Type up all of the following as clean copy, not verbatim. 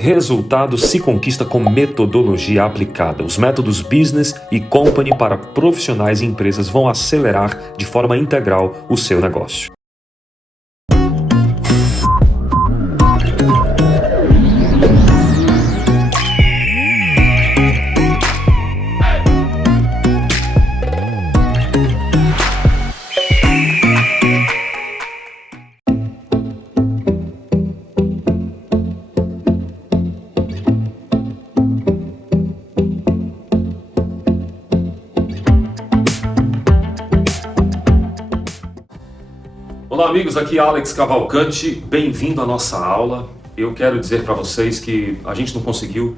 Resultado se conquista com metodologia aplicada. Os métodos Business e Company para profissionais e empresas vão acelerar de forma integral o seu negócio. Olá amigos, aqui é Alex Cavalcante, bem-vindo à nossa aula. Eu quero dizer para vocês que a gente não conseguiu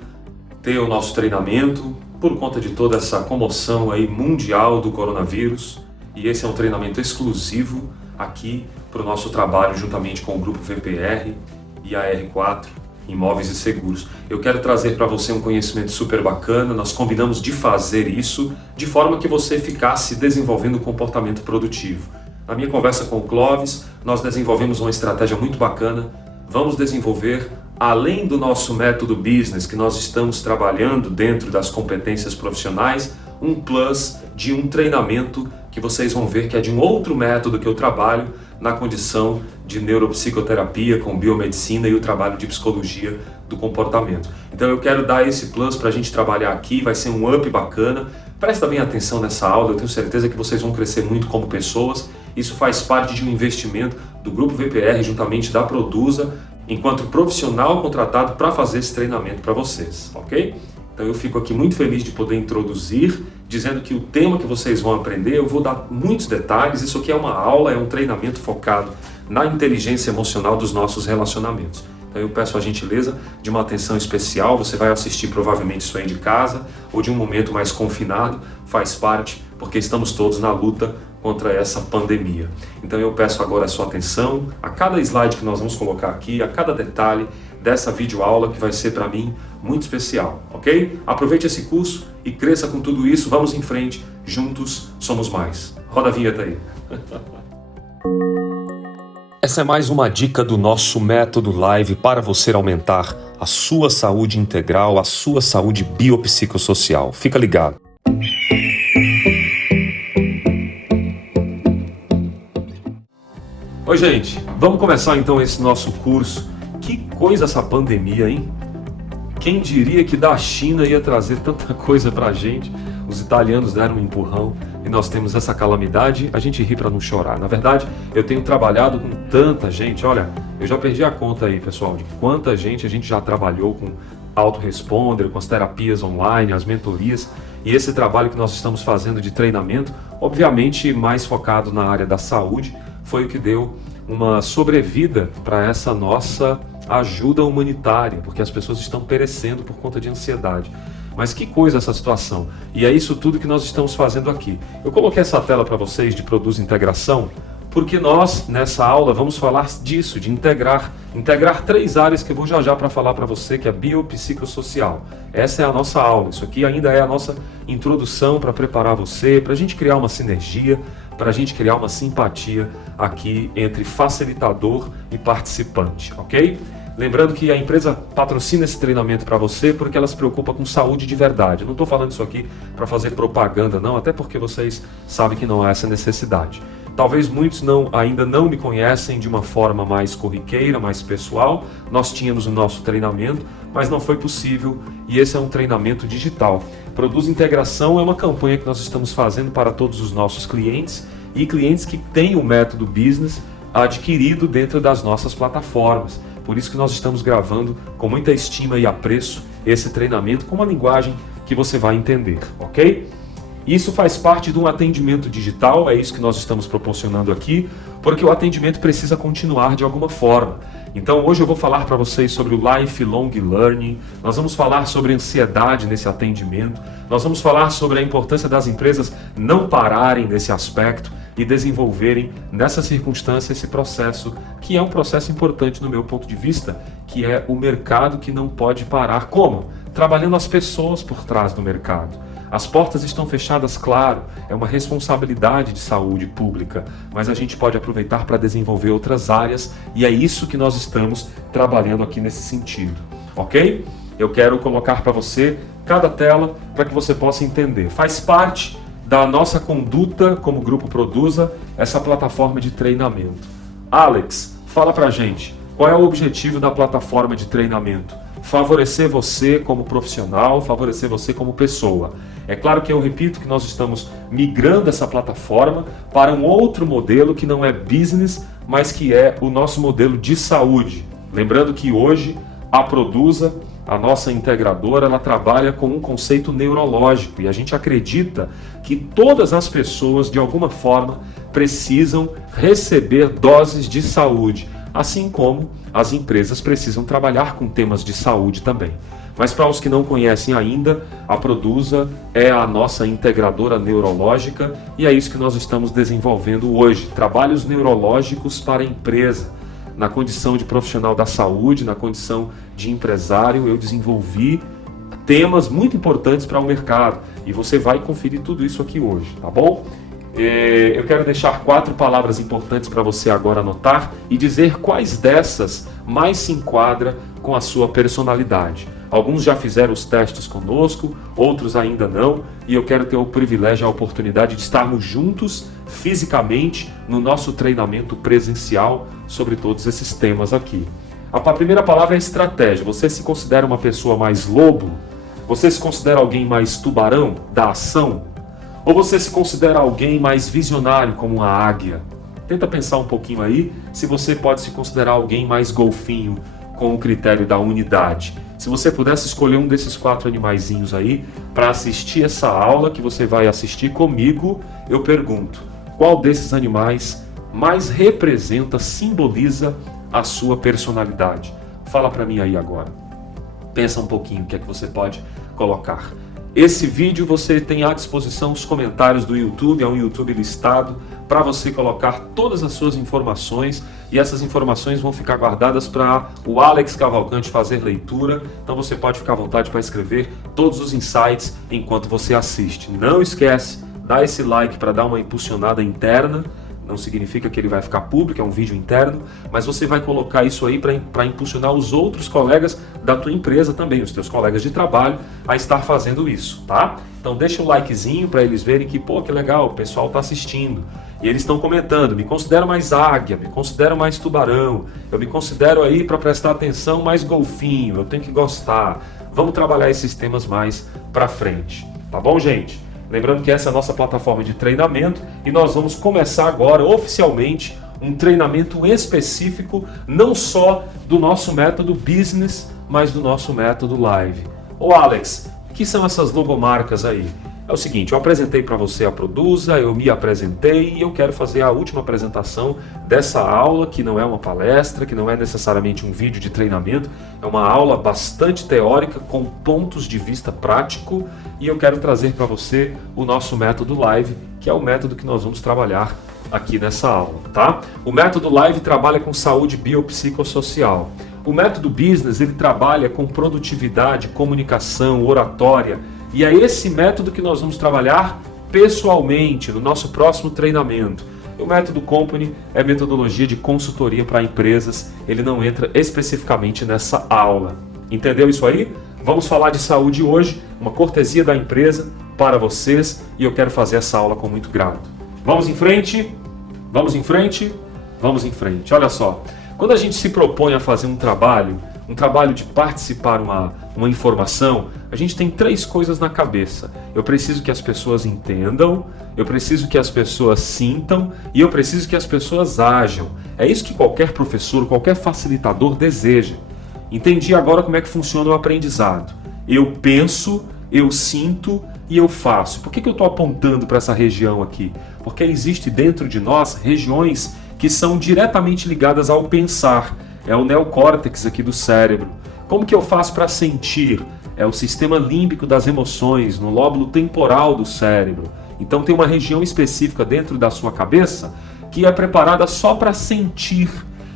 ter o nosso treinamento por conta de toda essa comoção aí mundial do coronavírus, e esse é um treinamento exclusivo aqui para o nosso trabalho juntamente com o Grupo VPR e a R4, Imóveis e Seguros. Eu quero trazer para você um conhecimento super bacana. Nós combinamos de fazer isso de forma que você ficasse desenvolvendo um comportamento produtivo. Na minha conversa com o Clóvis, nós desenvolvemos uma estratégia muito bacana. Vamos desenvolver, além do nosso método business que nós estamos trabalhando dentro das competências profissionais, um plus de um treinamento que vocês vão ver que é de um outro método que eu trabalho na condição de neuropsicoterapia com biomedicina e o trabalho de psicologia do comportamento. Então eu quero dar esse plus para a gente trabalhar aqui, vai ser um up bacana. Presta bem atenção nessa aula, eu tenho certeza que vocês vão crescer muito como pessoas. Isso faz parte de um investimento do Grupo VPR juntamente da Produza, enquanto profissional contratado para fazer esse treinamento para vocês, ok? Então eu fico aqui muito feliz de poder introduzir, dizendo que o tema que vocês vão aprender, eu vou dar muitos detalhes. Isso aqui é uma aula, é um treinamento focado na inteligência emocional dos nossos relacionamentos. Então eu peço a gentileza de uma atenção especial. Você vai assistir provavelmente isso aí de casa ou de um momento mais confinado, faz parte, porque estamos todos na luta contra essa pandemia. Então eu peço agora a sua atenção a cada slide que nós vamos colocar aqui, a cada detalhe dessa videoaula que vai ser para mim muito especial, ok? Aproveite esse curso e cresça com tudo isso. Vamos em frente, juntos somos mais. Roda a vinheta aí. Essa é mais uma dica do nosso método live para você aumentar a sua saúde integral, a sua saúde biopsicossocial. Fica ligado. Oi gente, vamos começar então esse nosso curso. Que coisa essa pandemia, hein? Quem diria que da China ia trazer tanta coisa pra gente? Os italianos deram um empurrão e nós temos essa calamidade. A gente ri pra não chorar. Na verdade, eu tenho trabalhado com tanta gente. Olha, eu já perdi a conta aí, pessoal, de quanta gente a gente já trabalhou com autoresponder, com as terapias online, as mentorias. E esse trabalho que nós estamos fazendo de treinamento, obviamente mais focado na área da saúde, foi o que deu uma sobrevida para essa nossa ajuda humanitária, porque as pessoas estão perecendo por conta de ansiedade. Mas que coisa essa situação! E é isso tudo que nós estamos fazendo aqui. Eu coloquei essa tela para vocês de Produz Integração, porque nós, nessa aula, vamos falar disso, de integrar três áreas que eu vou já para falar para você, que é biopsicossocial. Essa é a nossa aula, isso aqui ainda é a nossa introdução para preparar você, para a gente criar uma sinergia, para a gente criar uma simpatia aqui entre facilitador e participante, ok? Lembrando que a empresa patrocina esse treinamento para você porque ela se preocupa com saúde de verdade. Eu não estou falando isso aqui para fazer propaganda, não, até porque vocês sabem que não há essa necessidade. Talvez muitos ainda não me conhecem de uma forma mais corriqueira, mais pessoal. Nós tínhamos o nosso treinamento, mas não foi possível, e esse é um treinamento digital. Produz Integração é uma campanha que nós estamos fazendo para todos os nossos clientes e clientes que têm o método business adquirido dentro das nossas plataformas. Por isso que nós estamos gravando com muita estima e apreço esse treinamento com uma linguagem que você vai entender, ok? Isso faz parte de um atendimento digital, é isso que nós estamos proporcionando aqui, porque o atendimento precisa continuar de alguma forma. Então hoje eu vou falar para vocês sobre o Lifelong Learning, nós vamos falar sobre ansiedade nesse atendimento, nós vamos falar sobre a importância das empresas não pararem nesse aspecto e desenvolverem nessa circunstância esse processo, que é um processo importante no meu ponto de vista, que é o mercado que não pode parar. Como? Trabalhando as pessoas por trás do mercado. As portas estão fechadas, claro, é uma responsabilidade de saúde pública, mas a gente pode aproveitar para desenvolver outras áreas e é isso que nós estamos trabalhando aqui nesse sentido. ok? Eu quero colocar para você cada tela para que você possa entender. Faz parte da nossa conduta como Grupo Produza essa plataforma de treinamento. Alex, fala pra gente, qual é o objetivo da plataforma de treinamento? Favorecer você como profissional, favorecer você como pessoa. É claro que eu repito que nós estamos migrando essa plataforma para um outro modelo que não é business, mas que é o nosso modelo de saúde. Lembrando que hoje a Produza, a nossa integradora, ela trabalha com um conceito neurológico e a gente acredita que todas as pessoas, de alguma forma, precisam receber doses de saúde, assim como as empresas precisam trabalhar com temas de saúde também. Mas para os que não conhecem ainda, a Produza é a nossa integradora neurológica e é isso que nós estamos desenvolvendo hoje. Trabalhos neurológicos para a empresa. Na condição de profissional da saúde, na condição de empresário, eu desenvolvi temas muito importantes para o mercado e você vai conferir tudo isso aqui hoje, tá bom? Eu quero deixar 4 palavras importantes para você agora anotar e dizer quais dessas mais se enquadra com a sua personalidade. Alguns já fizeram os testes conosco, outros ainda não, e eu quero ter o privilégio, a oportunidade de estarmos juntos fisicamente no nosso treinamento presencial sobre todos esses temas aqui. A primeira palavra é estratégia. Você se considera uma pessoa mais lobo? Você se considera alguém mais tubarão da ação? Ou você se considera alguém mais visionário, como uma águia? Tenta pensar um pouquinho aí se você pode se considerar alguém mais golfinho, com o critério da unidade. Se você pudesse escolher um desses 4 animaizinhos aí para assistir essa aula que você vai assistir comigo, eu pergunto, qual desses animais mais representa, simboliza a sua personalidade? Fala para mim aí agora. Pensa um pouquinho o que é que você pode colocar. Esse vídeo você tem à disposição os comentários do YouTube, é um YouTube listado para você colocar todas as suas informações e essas informações vão ficar guardadas para o Alex Cavalcante fazer leitura, então você pode ficar à vontade para escrever todos os insights enquanto você assiste. Não esquece, dá esse like para dar uma impulsionada interna. Não significa que ele vai ficar público, é um vídeo interno, mas você vai colocar isso aí para impulsionar os outros colegas da tua empresa também, os teus colegas de trabalho, a estar fazendo isso, tá? Então deixa o likezinho para eles verem que, pô, que legal, o pessoal está assistindo. E eles estão comentando, me considero mais águia, me considero mais tubarão, eu me considero aí para prestar atenção mais golfinho, eu tenho que gostar. Vamos trabalhar esses temas mais para frente, tá bom, gente? Lembrando que essa é a nossa plataforma de treinamento e nós vamos começar agora oficialmente um treinamento específico não só do nosso método business, mas do nosso método live. Ô Alex, o que são essas logomarcas aí? É o seguinte, eu apresentei para você a Produza, eu me apresentei e eu quero fazer a última apresentação dessa aula, que não é uma palestra, que não é necessariamente um vídeo de treinamento, é uma aula bastante teórica com pontos de vista prático e eu quero trazer para você o nosso método live, que é o método que nós vamos trabalhar aqui nessa aula, tá? O método live trabalha com saúde biopsicossocial. O método business, ele trabalha com produtividade, comunicação, oratória. E é esse método que nós vamos trabalhar pessoalmente no nosso próximo treinamento. O método Company é metodologia de consultoria para empresas, ele não entra especificamente nessa aula. Entendeu isso aí? Vamos falar de saúde hoje, uma cortesia da empresa para vocês e eu quero fazer essa aula com muito grado. Vamos em frente? Vamos em frente? Vamos em frente. Olha só, quando a gente se propõe a fazer um trabalho de participar uma informação, a gente tem 3 coisas na cabeça. Eu preciso que as pessoas entendam, eu preciso que as pessoas sintam e eu preciso que as pessoas ajam. É isso que qualquer professor, qualquer facilitador deseja. Entendi agora como é que funciona o aprendizado. Eu penso, eu sinto e eu faço. Por que eu estou apontando para essa região aqui? Porque existe dentro de nós regiões que são diretamente ligadas ao pensar. É o neocórtex aqui do cérebro. Como que eu faço para sentir? É o sistema límbico das emoções, no lóbulo temporal do cérebro. Então tem uma região específica dentro da sua cabeça que é preparada só para sentir.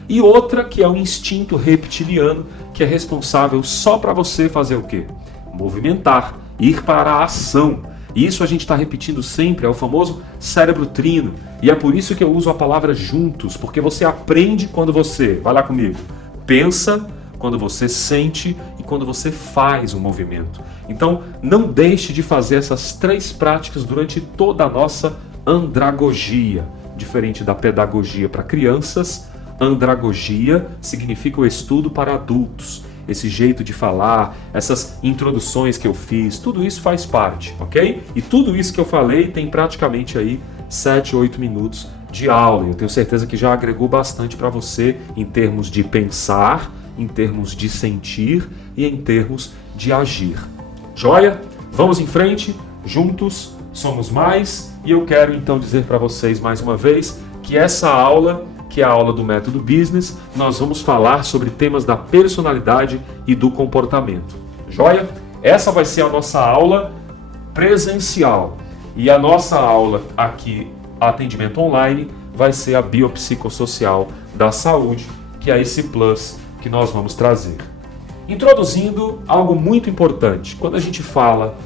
E outra que é o instinto reptiliano, que é responsável só para você fazer o quê? Movimentar, ir para a ação. E isso a gente está repetindo sempre, é o famoso cérebro trino. E é por isso que eu uso a palavra juntos, porque você aprende quando você, vai lá comigo, pensa, quando você sente e quando você faz o movimento. Então, não deixe de fazer essas 3 práticas durante toda a nossa andragogia. Diferente da pedagogia para crianças, andragogia significa o estudo para adultos. Esse jeito de falar, essas introduções que eu fiz, tudo isso faz parte, ok? E tudo isso que eu falei tem praticamente aí 7, 8 minutos de aula. Eu tenho certeza que já agregou bastante para você em termos de pensar, em termos de sentir e em termos de agir. Joia? Vamos em frente, juntos somos mais, e eu quero então dizer para vocês mais uma vez que essa aula, que é a aula do Método Business, nós vamos falar sobre temas da personalidade e do comportamento. Joia? Essa vai ser a nossa aula presencial. E a nossa aula aqui, atendimento online, vai ser a biopsicossocial da saúde, que é esse plus que nós vamos trazer. Introduzindo algo muito importante. Quando a gente fala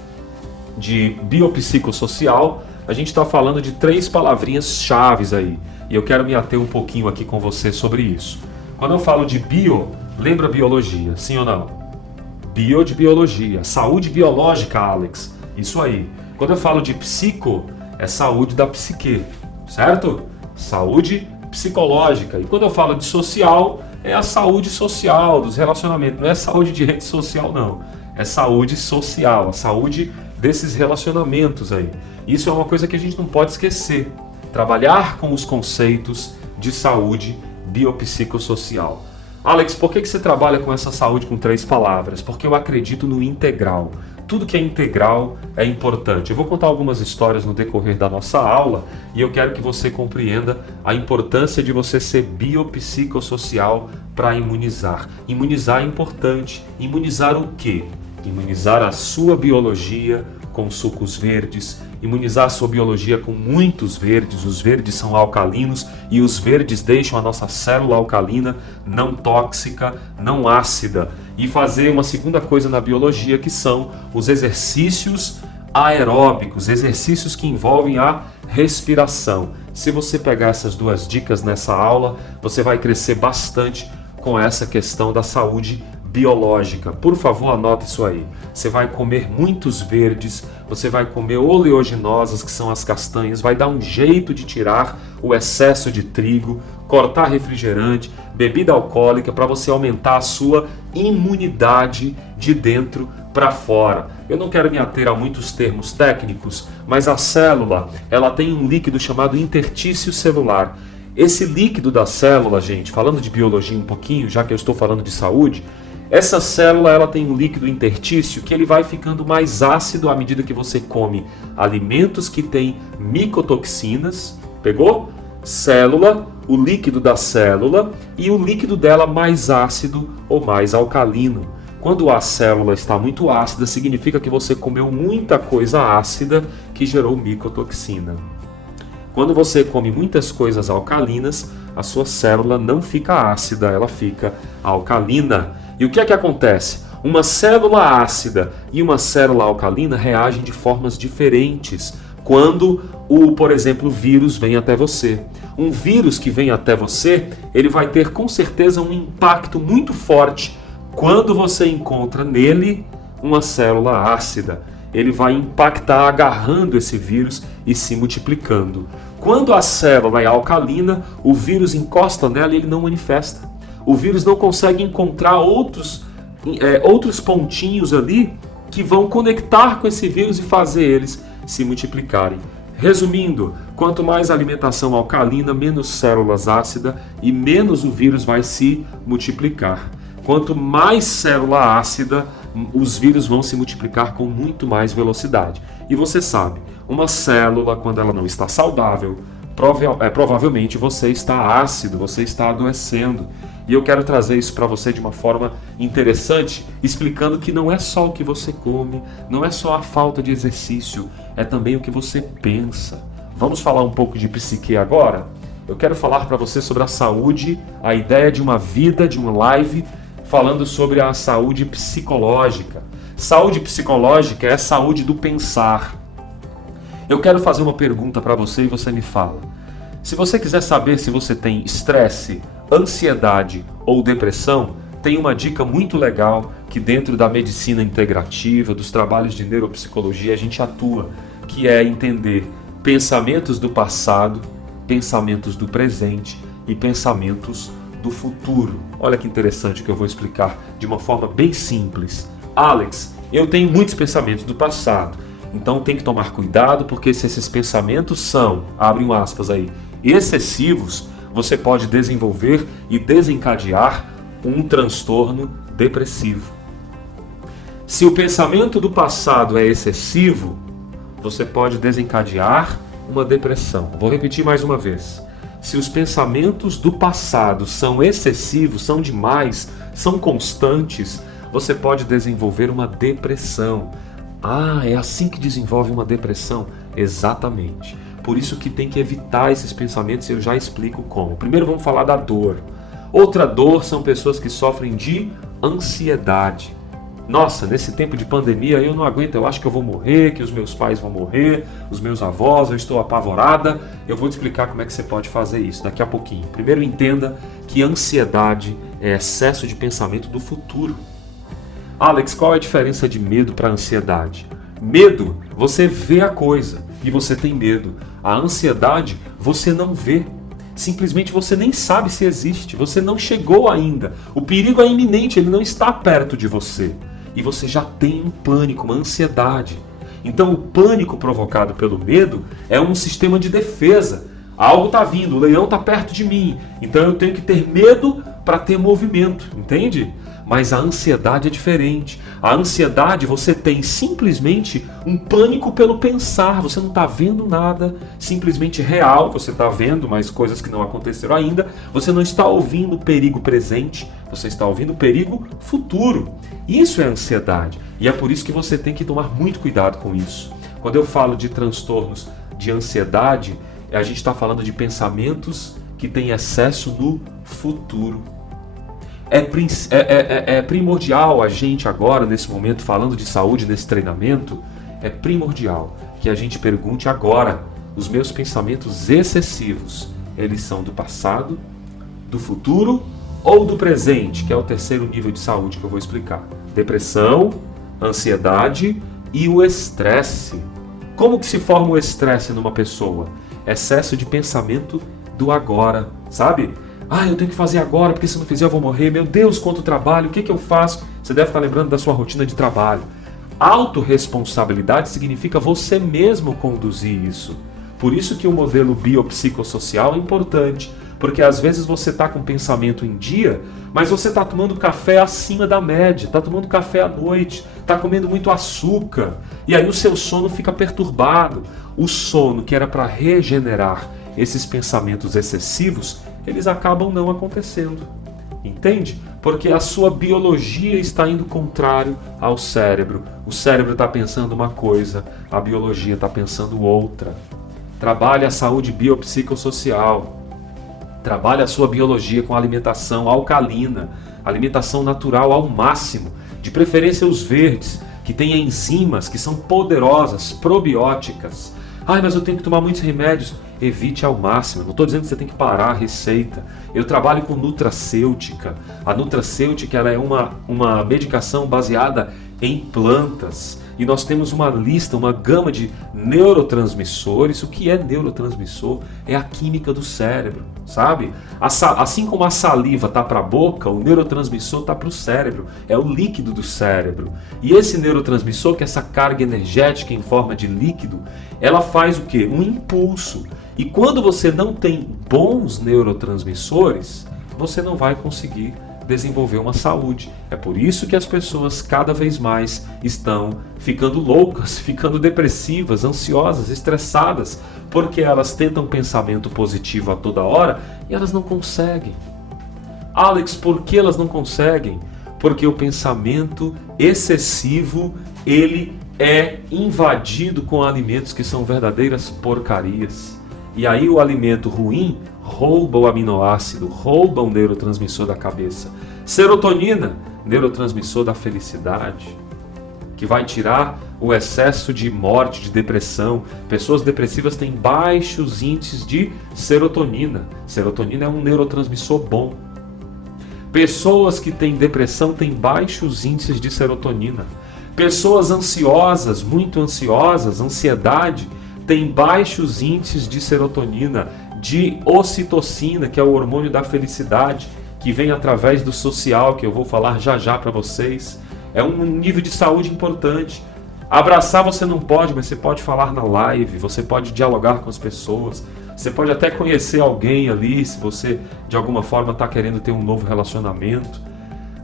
de biopsicossocial, a gente está falando de 3 palavrinhas chaves aí. E eu quero me ater um pouquinho aqui com você sobre isso. Quando eu falo de bio, lembra biologia, sim ou não? Bio de biologia, saúde biológica, Alex. Isso aí. Quando eu falo de psico, é saúde da psique, certo? Saúde psicológica. E quando eu falo de social, é a saúde social, dos relacionamentos. Não é saúde de rede social, não. É saúde social, a saúde desses relacionamentos aí. Isso é uma coisa que a gente não pode esquecer. Trabalhar com os conceitos de saúde biopsicossocial. Alex, por que você trabalha com essa saúde com 3 palavras? Porque eu acredito no integral. Tudo que é integral é importante. Eu vou contar algumas histórias no decorrer da nossa aula e eu quero que você compreenda a importância de você ser biopsicossocial para imunizar. Imunizar é importante. Imunizar o quê? Imunizar a sua biologia com sucos verdes, imunizar a sua biologia com muitos verdes. Os verdes são alcalinos e os verdes deixam a nossa célula alcalina não tóxica, não ácida. E fazer uma segunda coisa na biologia, que são os exercícios aeróbicos, exercícios que envolvem a respiração. Se você pegar essas 2 dicas nessa aula, você vai crescer bastante com essa questão da saúde biológica. Por favor, anota isso aí. Você vai comer muitos verdes, você vai comer oleaginosas, que são as castanhas, vai dar um jeito de tirar o excesso de trigo, cortar refrigerante, bebida alcoólica, para você aumentar a sua imunidade de dentro para fora. Eu não quero me ater a muitos termos técnicos, mas a célula, ela tem um líquido chamado intertício celular. Esse líquido da célula, gente, falando de biologia um pouquinho, já que eu estou falando de saúde, essa célula, ela tem um líquido intertício que ele vai ficando mais ácido à medida que você come alimentos que têm micotoxinas. Pegou? Célula, o líquido da célula e o líquido dela mais ácido ou mais alcalino. Quando a célula está muito ácida, significa que você comeu muita coisa ácida que gerou micotoxina. Quando você come muitas coisas alcalinas, a sua célula não fica ácida, ela fica alcalina. E o que é que acontece? Uma célula ácida e uma célula alcalina reagem de formas diferentes quando por exemplo, o vírus vem até você. Um vírus que vem até você, ele vai ter com certeza um impacto muito forte quando você encontra nele uma célula ácida. Ele vai impactar agarrando esse vírus e se multiplicando. Quando a célula é alcalina, o vírus encosta nela e ele não manifesta. O vírus não consegue encontrar outros pontinhos ali que vão conectar com esse vírus e fazer eles se multiplicarem. Resumindo, quanto mais alimentação alcalina, menos células ácidas e menos o vírus vai se multiplicar. Quanto mais célula ácida, os vírus vão se multiplicar com muito mais velocidade. E você sabe, uma célula, quando ela não está saudável, provavelmente você está ácido, você está adoecendo. E eu quero trazer isso para você de uma forma interessante, explicando que não é só o que você come, não é só a falta de exercício, é também o que você pensa. Vamos falar um pouco de psique agora? Eu quero falar para você sobre a saúde, a ideia de uma vida, de uma live, falando sobre a saúde psicológica. Saúde psicológica é a saúde do pensar. Eu quero fazer uma pergunta para você e você me fala. Se você quiser saber se você tem estresse, ansiedade ou depressão, tem uma dica muito legal que dentro da medicina integrativa, dos trabalhos de neuropsicologia, a gente atua, que é entender pensamentos do passado, pensamentos do presente e pensamentos do futuro. Olha que interessante que eu vou explicar de uma forma bem simples. Alex, eu tenho muitos pensamentos do passado, então tem que tomar cuidado, porque se esses pensamentos são, abre um aspas aí, excessivos, você pode desenvolver e desencadear um transtorno depressivo. Se o pensamento do passado é excessivo, você pode desencadear uma depressão. Vou repetir mais uma vez. Se os pensamentos do passado são excessivos, são demais, são constantes, você pode desenvolver uma depressão. Ah, é assim que desenvolve uma depressão? Exatamente. Por isso que tem que evitar esses pensamentos, e eu já explico como. Primeiro vamos falar da dor. Outra dor são pessoas que sofrem de ansiedade. Nossa, nesse tempo de pandemia eu não aguento, eu acho que eu vou morrer, que os meus pais vão morrer, os meus avós, eu estou apavorada. Eu vou te explicar como é que você pode fazer isso daqui a pouquinho. Primeiro entenda que ansiedade é excesso de pensamento do futuro. Alex, qual é a diferença de medo para ansiedade? Medo, você vê a coisa e você tem medo. A ansiedade, você não vê. Simplesmente você nem sabe se existe, você não chegou ainda. O perigo é iminente, ele não está perto de você. E você já tem um pânico, uma ansiedade. Então o pânico provocado pelo medo é um sistema de defesa. Algo está vindo, o leão está perto de mim, então eu tenho que ter medo para ter movimento, entende? Mas a ansiedade é diferente. A ansiedade você tem simplesmente um pânico pelo pensar. Você não está vendo nada, simplesmente real. Você está vendo, mas coisas que não aconteceram ainda. Você não está ouvindo o perigo presente, você está ouvindo o perigo futuro. Isso é ansiedade. E é por isso que você tem que tomar muito cuidado com isso. Quando eu falo de transtornos de ansiedade, a gente está falando de pensamentos que têm excesso no futuro. É primordial a gente agora, nesse momento, falando de saúde, nesse treinamento, é primordial que a gente pergunte agora, os meus pensamentos excessivos, eles são do passado, do futuro ou do presente, que é o terceiro nível de saúde que eu vou explicar. Depressão, ansiedade e o estresse. Como que se forma o estresse numa pessoa? Excesso de pensamento do agora, sabe? Ah, eu tenho que fazer agora, porque se não fizer eu vou morrer. Meu Deus, quanto trabalho, o que eu faço? Você deve estar lembrando da sua rotina de trabalho. Autorresponsabilidade significa você mesmo conduzir isso. Por isso que o modelo biopsicossocial é importante, porque às vezes você está com o pensamento em dia, mas você está tomando café acima da média, está tomando café à noite, está comendo muito açúcar, e aí o seu sono fica perturbado. O sono que era para regenerar esses pensamentos excessivos, eles acabam não acontecendo, entende? Porque a sua biologia está indo contrário ao cérebro. O cérebro está pensando uma coisa, a biologia está pensando outra. Trabalhe a saúde biopsicossocial, trabalhe a sua biologia com alimentação alcalina, alimentação natural ao máximo, de preferência os verdes, que têm enzimas que são poderosas, probióticas. Ah, mas eu tenho que tomar muitos remédios. Evite ao máximo. Não estou dizendo que você tem que parar a receita. Eu trabalho com nutracêutica. A nutracêutica ela é uma medicação baseada em plantas. E nós temos uma lista, uma gama de neurotransmissores. O que é neurotransmissor? É a química do cérebro, sabe? Assim como a saliva está para a boca, o neurotransmissor está para o cérebro. É o líquido do cérebro. E esse neurotransmissor, que é essa carga energética em forma de líquido, ela faz o quê? Um impulso. E quando você não tem bons neurotransmissores, você não vai conseguir desenvolver uma saúde. É por isso que as pessoas cada vez mais estão ficando loucas, ficando depressivas, ansiosas, estressadas, porque elas tentam pensamento positivo a toda hora e elas não conseguem. Alex, por que elas não conseguem? Porque o pensamento excessivo, ele é invadido com alimentos que são verdadeiras porcarias. E aí o alimento ruim rouba o aminoácido, rouba o neurotransmissor da cabeça. Serotonina, neurotransmissor da felicidade, que vai tirar o excesso de morte, de depressão. Pessoas depressivas têm baixos índices de serotonina. Serotonina é um neurotransmissor bom. Pessoas que têm depressão têm baixos índices de serotonina. Pessoas ansiosas, muito ansiosas, ansiedade, têm baixos índices de serotonina, de ocitocina, que é o hormônio da felicidade, que vem através do social, que eu vou falar já já para vocês. É um nível de saúde importante. Abraçar você não pode, mas você pode falar na live, você pode dialogar com as pessoas, você pode até conhecer alguém ali, se você de alguma forma está querendo ter um novo relacionamento.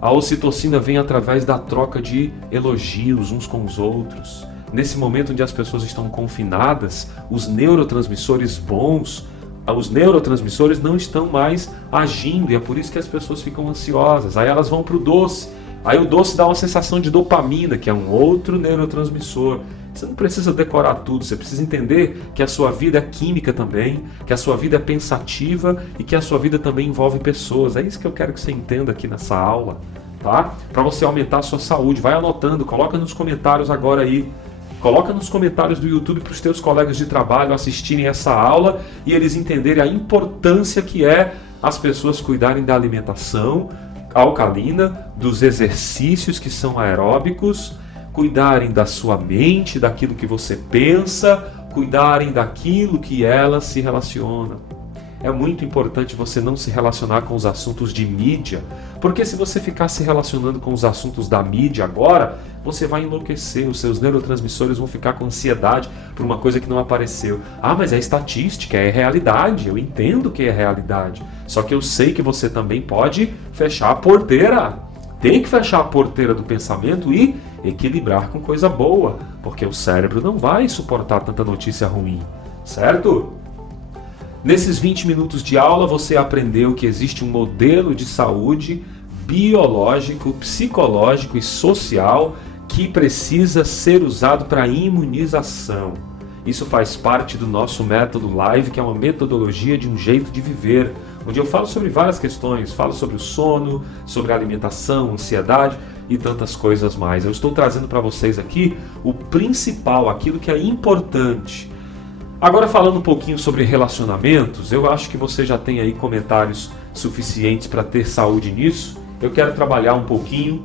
A ocitocina vem através da troca de elogios uns com os outros. Nesse momento onde as pessoas estão confinadas, os neurotransmissores bons, os neurotransmissores não estão mais agindo e é por isso que as pessoas ficam ansiosas. Aí elas vão para o doce. Aí o doce dá uma sensação de dopamina, que é um outro neurotransmissor. Você não precisa decorar tudo, você precisa entender que a sua vida é química também, que a sua vida é pensativa e que a sua vida também envolve pessoas. É isso que eu quero que você entenda aqui nessa aula, tá? Para você aumentar a sua saúde. Vai anotando, coloca nos comentários agora aí. Coloca nos comentários do YouTube para os teus colegas de trabalho assistirem essa aula e eles entenderem a importância que é as pessoas cuidarem da alimentação alcalina, dos exercícios que são aeróbicos, cuidarem da sua mente, daquilo que você pensa, cuidarem daquilo que ela se relaciona. É muito importante você não se relacionar com os assuntos de mídia, porque se você ficar se relacionando com os assuntos da mídia agora, você vai enlouquecer, os seus neurotransmissores vão ficar com ansiedade por uma coisa que não apareceu. Ah, mas é estatística, é realidade, eu entendo que é realidade, só que eu sei que você também pode fechar a porteira. Tem que fechar a porteira do pensamento e equilibrar com coisa boa, porque o cérebro não vai suportar tanta notícia ruim, certo? Nesses 20 minutos de aula você aprendeu que existe um modelo de saúde biológico, psicológico e social que precisa ser usado para imunização. Isso faz parte do nosso método Live, que é uma metodologia de um jeito de viver, onde eu falo sobre várias questões, falo sobre o sono, sobre a alimentação, ansiedade e tantas coisas mais. Eu estou trazendo para vocês aqui o principal, aquilo que é importante. Agora falando um pouquinho sobre relacionamentos, eu acho que você já tem aí comentários suficientes para ter saúde nisso. Eu quero trabalhar um pouquinho.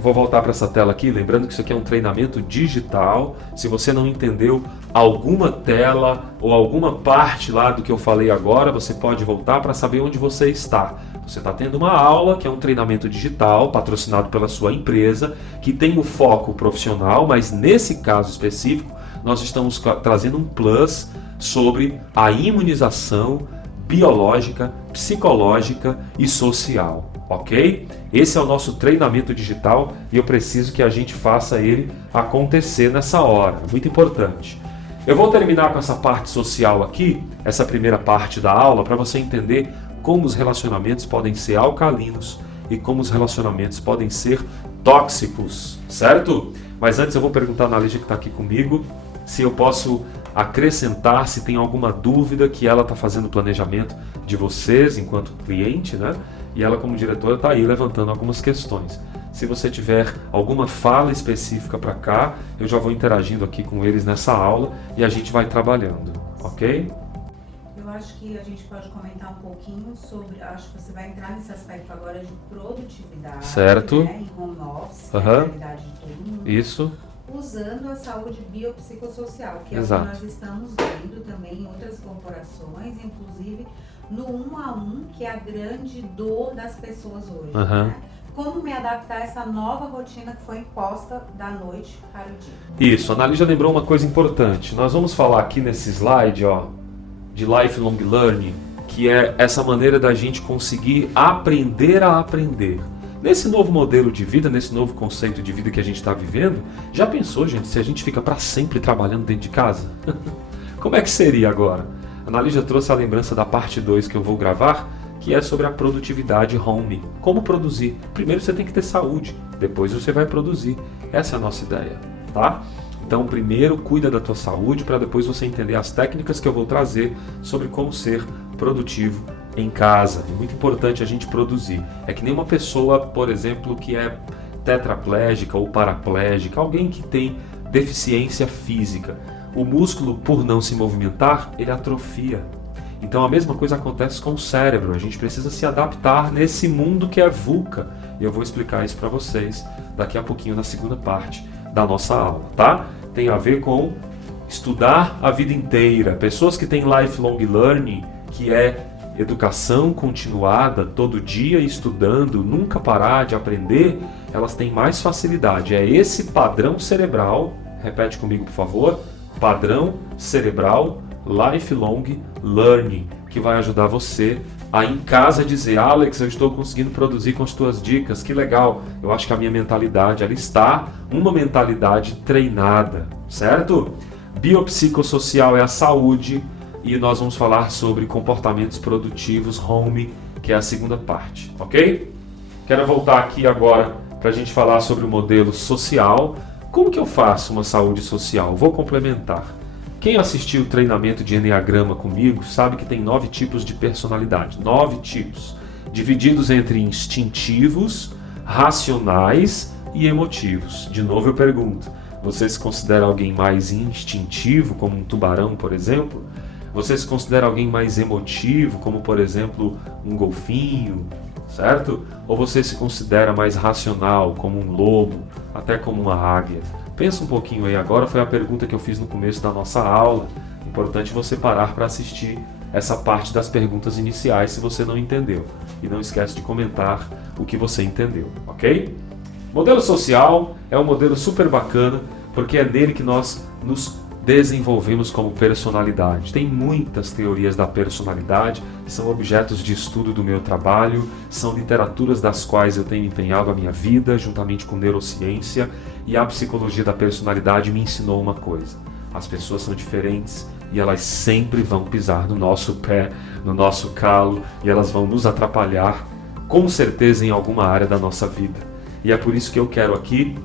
Vou voltar para essa tela aqui, lembrando que isso aqui é um treinamento digital. Se você não entendeu alguma tela ou alguma parte lá do que eu falei agora, você pode voltar para saber onde você está. Você está tendo uma aula que é um treinamento digital, patrocinado pela sua empresa, que tem o foco profissional, mas nesse caso específico, nós estamos trazendo um plus sobre a imunização biológica, psicológica e social, ok? Esse é o nosso treinamento digital e eu preciso que a gente faça ele acontecer nessa hora, muito importante. Eu vou terminar com essa parte social aqui, essa primeira parte da aula, para você entender como os relacionamentos podem ser alcalinos e como os relacionamentos podem ser tóxicos, certo? Mas antes eu vou perguntar na Lígia que está aqui comigo se eu posso acrescentar, se tem alguma dúvida, que ela está fazendo o planejamento de vocês enquanto cliente, né? E ela como diretora está aí levantando algumas questões. Se você tiver alguma fala específica para cá, eu já vou interagindo aqui com eles nessa aula e a gente vai trabalhando, ok? Eu acho que a gente pode comentar um pouquinho sobre, acho que você vai entrar nesse aspecto agora de produtividade, certo? Né, em home office, a realidade de todo mundo. Isso. Usando a saúde biopsicossocial, que é Exato. o que nós estamos vendo também em outras corporações, inclusive no 1 a 1, que é a grande dor das pessoas hoje. Né? Como me adaptar a essa nova rotina que foi imposta da noite para o dia. Isso, a Ana Lígia lembrou uma coisa importante. Nós vamos falar aqui nesse slide, ó, de lifelong learning, que é essa maneira da gente conseguir aprender a aprender. Nesse novo modelo de vida, nesse novo conceito de vida que a gente está vivendo, já pensou, gente, se a gente fica para sempre trabalhando dentro de casa? Como é que seria agora? A Ana Lígia trouxe a lembrança da parte 2 que eu vou gravar, que é sobre a produtividade home. Como produzir? Primeiro você tem que ter saúde, depois você vai produzir. Essa é a nossa ideia, tá? Então, primeiro, cuida da tua saúde para depois você entender as técnicas que eu vou trazer sobre como ser produtivo em casa. É muito importante a gente produzir. É que nem uma pessoa, por exemplo, que é tetraplégica ou paraplégica, alguém que tem deficiência física. O músculo, por não se movimentar, ele atrofia. Então a mesma coisa acontece com o cérebro, a gente precisa se adaptar nesse mundo que é VUCA. E eu vou explicar isso para vocês daqui a pouquinho na segunda parte da nossa aula, tá? Tem a ver com estudar a vida inteira. Pessoas que têm lifelong learning, que é educação continuada, todo dia estudando, nunca parar de aprender, elas têm mais facilidade. É esse padrão cerebral, repete comigo por favor, padrão cerebral lifelong learning, que vai ajudar você a em casa dizer: Alex, eu estou conseguindo produzir com as tuas dicas, que legal, eu acho que a minha mentalidade, ela está uma mentalidade treinada, certo? Biopsicossocial é a saúde e nós vamos falar sobre comportamentos produtivos, home, que é a segunda parte, ok? Quero voltar aqui agora para a gente falar sobre o modelo social. Como que eu faço uma saúde social? Vou complementar. Quem assistiu o treinamento de Enneagrama comigo sabe que tem 9 tipos de personalidade. 9 tipos, divididos entre instintivos, racionais e emotivos. De novo eu pergunto, você se considera alguém mais instintivo, como um tubarão, por exemplo? Você se considera alguém mais emotivo, como por exemplo um golfinho, certo? Ou você se considera mais racional, como um lobo, até como uma águia? Pensa um pouquinho aí agora, foi a pergunta que eu fiz no começo da nossa aula. Importante você parar para assistir essa parte das perguntas iniciais se você não entendeu. E não esquece de comentar o que você entendeu, ok? Modelo social é um modelo super bacana, porque é nele que nós nos desenvolvemos como personalidade. Tem muitas teorias da personalidade, que são objetos de estudo do meu trabalho, são literaturas das quais eu tenho empenhado a minha vida, juntamente com neurociência, e a psicologia da personalidade me ensinou uma coisa: as pessoas são diferentes e elas sempre vão pisar no nosso pé, no nosso calo, e elas vão nos atrapalhar, com certeza, em alguma área da nossa vida. E é por isso que eu quero aqui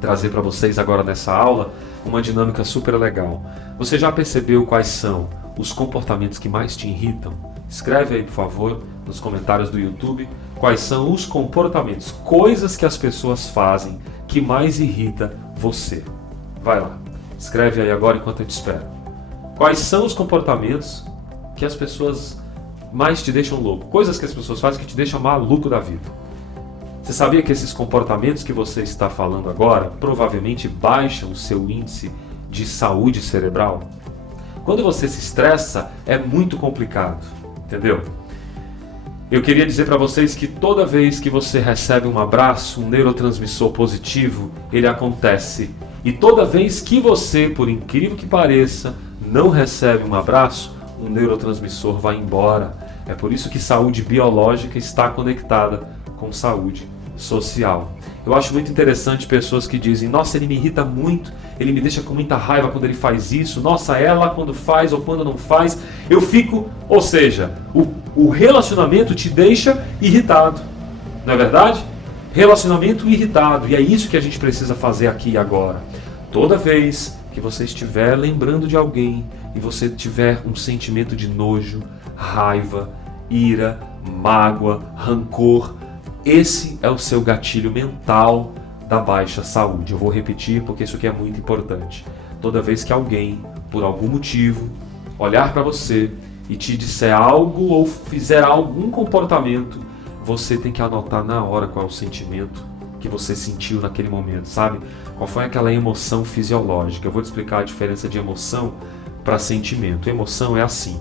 trazer para vocês agora nessa aula uma dinâmica super legal. Você já percebeu quais são os comportamentos que mais te irritam? Escreve aí, por favor, nos comentários do YouTube, quais são os comportamentos, coisas que as pessoas fazem que mais irrita você. Vai lá, escreve aí agora enquanto eu te espero. Quais são os comportamentos que as pessoas mais te deixam louco? Coisas que as pessoas fazem que te deixam maluco da vida. Você sabia que esses comportamentos que você está falando agora provavelmente baixam o seu índice de saúde cerebral? Quando você se estressa, é muito complicado, entendeu? Eu queria dizer para vocês que toda vez que você recebe um abraço, um neurotransmissor positivo, ele acontece. E toda vez que você, por incrível que pareça, não recebe um abraço, um neurotransmissor vai embora. É por isso que saúde biológica está conectada com saúde social. Eu acho muito interessante pessoas que dizem: nossa, ele me irrita muito, ele me deixa com muita raiva quando ele faz isso, nossa, ela quando faz ou quando não faz, eu fico... Ou seja, o relacionamento te deixa irritado, não é verdade? Relacionamento irritado, e é isso que a gente precisa fazer aqui e agora. Toda vez que você estiver lembrando de alguém e você tiver um sentimento de nojo, raiva, ira, mágoa, rancor, esse é o seu gatilho mental da baixa saúde. Eu vou repetir porque isso aqui é muito importante. Toda vez que alguém, por algum motivo, olhar para você e te disser algo ou fizer algum comportamento, você tem que anotar na hora qual é o sentimento que você sentiu naquele momento, sabe? Qual foi aquela emoção fisiológica. Eu vou te explicar a diferença de emoção para sentimento. Emoção é assim.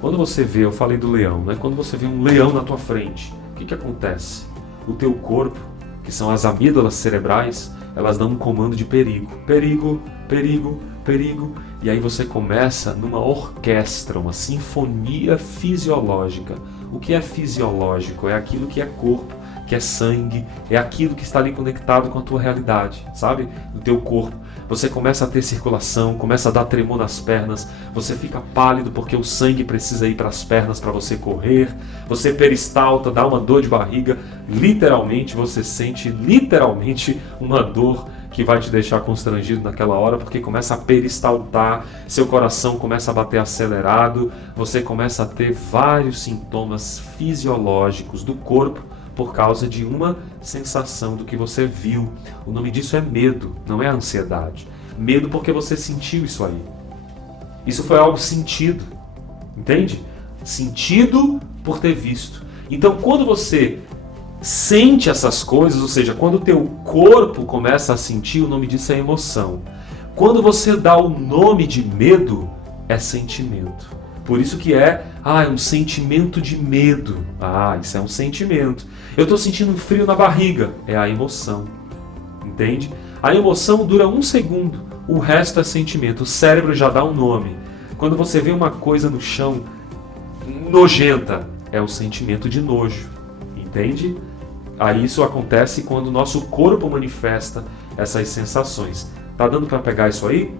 Quando você vê, eu falei do leão, né? Quando você vê um leão na tua frente, o que acontece? O teu corpo, que são as amígdalas cerebrais, elas dão um comando de perigo. Perigo, perigo, perigo. E aí você começa numa orquestra, uma sinfonia fisiológica. O que é fisiológico? É aquilo que é corpo, que é sangue, é aquilo que está ali conectado com a tua realidade, sabe? No teu corpo. Você começa a ter circulação, começa a dar tremor nas pernas, você fica pálido porque o sangue precisa ir para as pernas para você correr, você peristalta, dá uma dor de barriga, literalmente você sente uma dor que vai te deixar constrangido naquela hora, porque começa a peristaltar, seu coração começa a bater acelerado, você começa a ter vários sintomas fisiológicos do corpo, por causa de uma sensação do que você viu. O nome disso é medo, não é ansiedade. Medo porque você sentiu isso aí. Isso foi algo sentido, entende? Sentido por ter visto. Então, quando você sente essas coisas, ou seja, quando o teu corpo começa a sentir, o nome disso é emoção. Quando você dá o nome de medo, é sentimento. Por isso que é um sentimento de medo. Isso é um sentimento. Eu estou sentindo um frio na barriga. É a emoção. Entende? A emoção dura 1 segundo. O resto é sentimento. O cérebro já dá um nome. Quando você vê uma coisa no chão nojenta, é o sentimento de nojo. Entende? Aí isso acontece quando o nosso corpo manifesta essas sensações. Tá dando para pegar isso aí?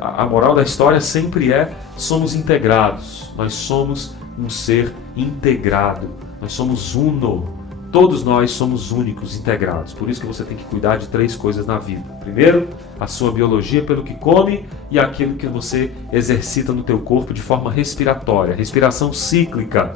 A moral da história sempre é: somos integrados. Nós somos um ser integrado. Nós somos uno. Todos nós somos únicos, integrados. Por isso que você tem que cuidar de 3 coisas na vida. Primeiro, a sua biologia pelo que come e aquilo que você exercita no teu corpo de forma respiratória. Respiração cíclica.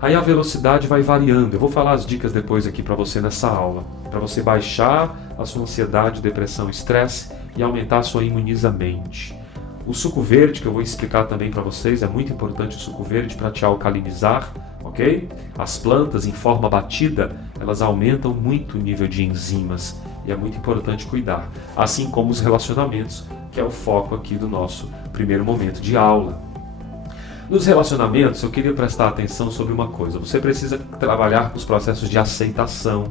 Aí a velocidade vai variando. Eu vou falar as dicas depois aqui para você nessa aula. Para você baixar a sua ansiedade, depressão, estresse e aumentar a sua imunizamente. O suco verde, que eu vou explicar também para vocês, é muito importante o suco verde para te alcalinizar, ok? As plantas em forma batida, elas aumentam muito o nível de enzimas e é muito importante cuidar. Assim como os relacionamentos, que é o foco aqui do nosso primeiro momento de aula. Nos relacionamentos, eu queria prestar atenção sobre uma coisa. Você precisa trabalhar com os processos de aceitação,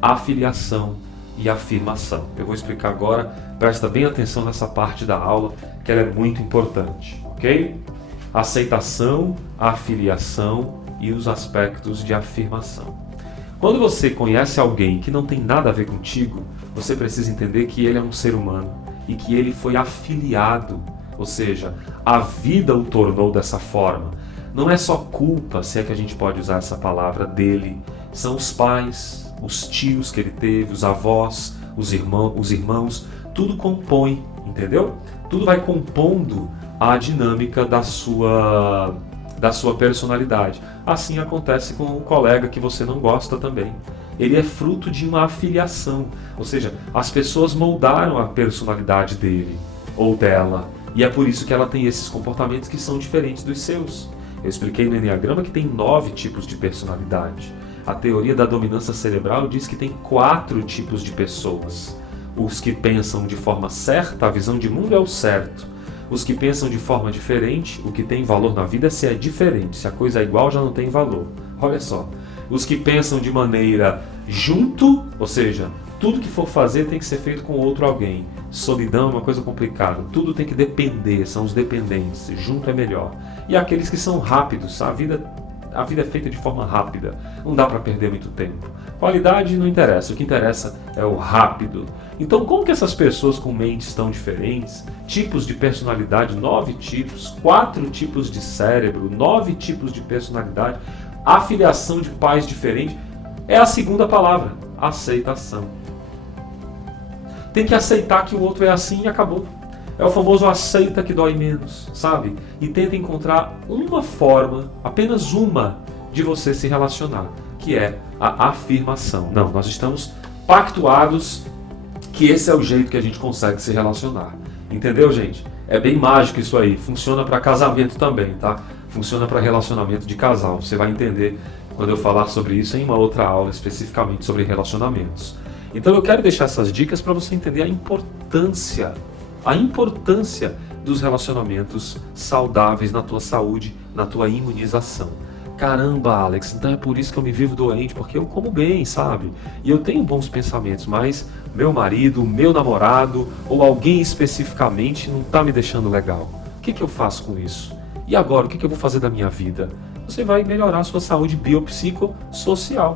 afiliação e afirmação. Eu vou explicar agora, presta bem atenção nessa parte da aula, que ela é muito importante, ok? Aceitação, afiliação e os aspectos de afirmação. Quando você conhece alguém que não tem nada a ver contigo, você precisa entender que ele é um ser humano e que ele foi afiliado, ou seja, a vida o tornou dessa forma. Não é só culpa, se é que a gente pode usar essa palavra, dele. São os pais, os tios que ele teve, os avós, os irmãos, tudo compõe, entendeu? Tudo vai compondo a dinâmica da sua personalidade. Assim acontece com um colega que você não gosta também. Ele é fruto de uma afiliação, ou seja, as pessoas moldaram a personalidade dele ou dela, e é por isso que ela tem esses comportamentos que são diferentes dos seus. Eu expliquei no Enneagrama que tem 9 tipos de personalidade. A teoria da dominância cerebral diz que tem 4 tipos de pessoas. Os que pensam de forma certa, a visão de mundo é o certo. Os que pensam de forma diferente, o que tem valor na vida é se é diferente. Se a coisa é igual, já não tem valor. Olha só. Os que pensam de maneira junto, ou seja, tudo que for fazer tem que ser feito com outro alguém. Solidão é uma coisa complicada. Tudo tem que depender, são os dependentes. Junto é melhor. E aqueles que são rápidos, a vida é feita de forma rápida. Não dá para perder muito tempo. Qualidade não interessa, o que interessa é o rápido. Então, como que essas pessoas com mentes tão diferentes, tipos de personalidade, 9 tipos, 4 tipos de cérebro, 9 tipos de personalidade, afiliação de pais diferentes, é a segunda palavra, aceitação. Tem que aceitar que o outro é assim e acabou. É o famoso aceita que dói menos, sabe? E tenta encontrar uma forma, apenas uma, de você se relacionar, que é a afirmação. Não, nós estamos pactuados que esse é o jeito que a gente consegue se relacionar. Entendeu, gente? É bem mágico isso aí. Funciona para casamento também, tá? Funciona para relacionamento de casal. Você vai entender quando eu falar sobre isso em uma outra aula, especificamente sobre relacionamentos. Então eu quero deixar essas dicas para você entender a importância dos relacionamentos saudáveis na tua saúde, na tua imunização. Caramba, Alex, então é por isso que eu me vivo doente, porque eu como bem, sabe? E eu tenho bons pensamentos, mas meu marido, meu namorado ou alguém especificamente não está me deixando legal. O que eu faço com isso? E agora, o que eu vou fazer da minha vida? Você vai melhorar a sua saúde biopsicossocial.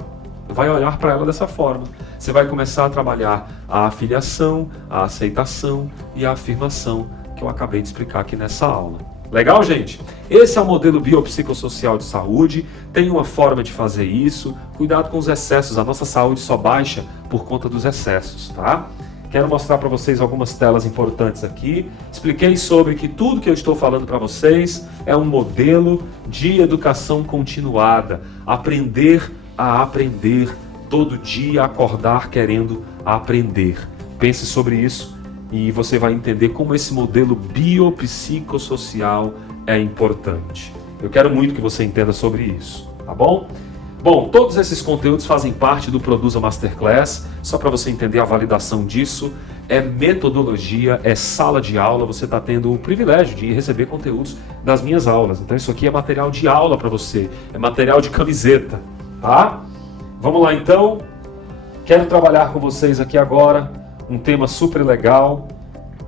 Vai olhar para ela dessa forma. Você vai começar a trabalhar a afiliação, a aceitação e a afirmação que eu acabei de explicar aqui nessa aula. Legal, gente? Esse é o modelo biopsicossocial de saúde. Tem uma forma de fazer isso. Cuidado com os excessos. A nossa saúde só baixa por conta dos excessos, tá? Quero mostrar para vocês algumas telas importantes aqui. Expliquei sobre que tudo que eu estou falando para vocês é um modelo de educação continuada. Aprender a aprender, todo dia acordar querendo aprender. Pense sobre isso e você vai entender como esse modelo biopsicossocial é importante. Eu quero muito que você entenda sobre isso, tá bom? Bom, todos esses conteúdos fazem parte do Produza Masterclass. Só para você entender a validação disso, é metodologia, é sala de aula. Você está tendo o privilégio de receber conteúdos das minhas aulas. Então isso aqui é material de aula para você, é material de camiseta, tá? Vamos lá então. Quero trabalhar com vocês aqui agora um tema super legal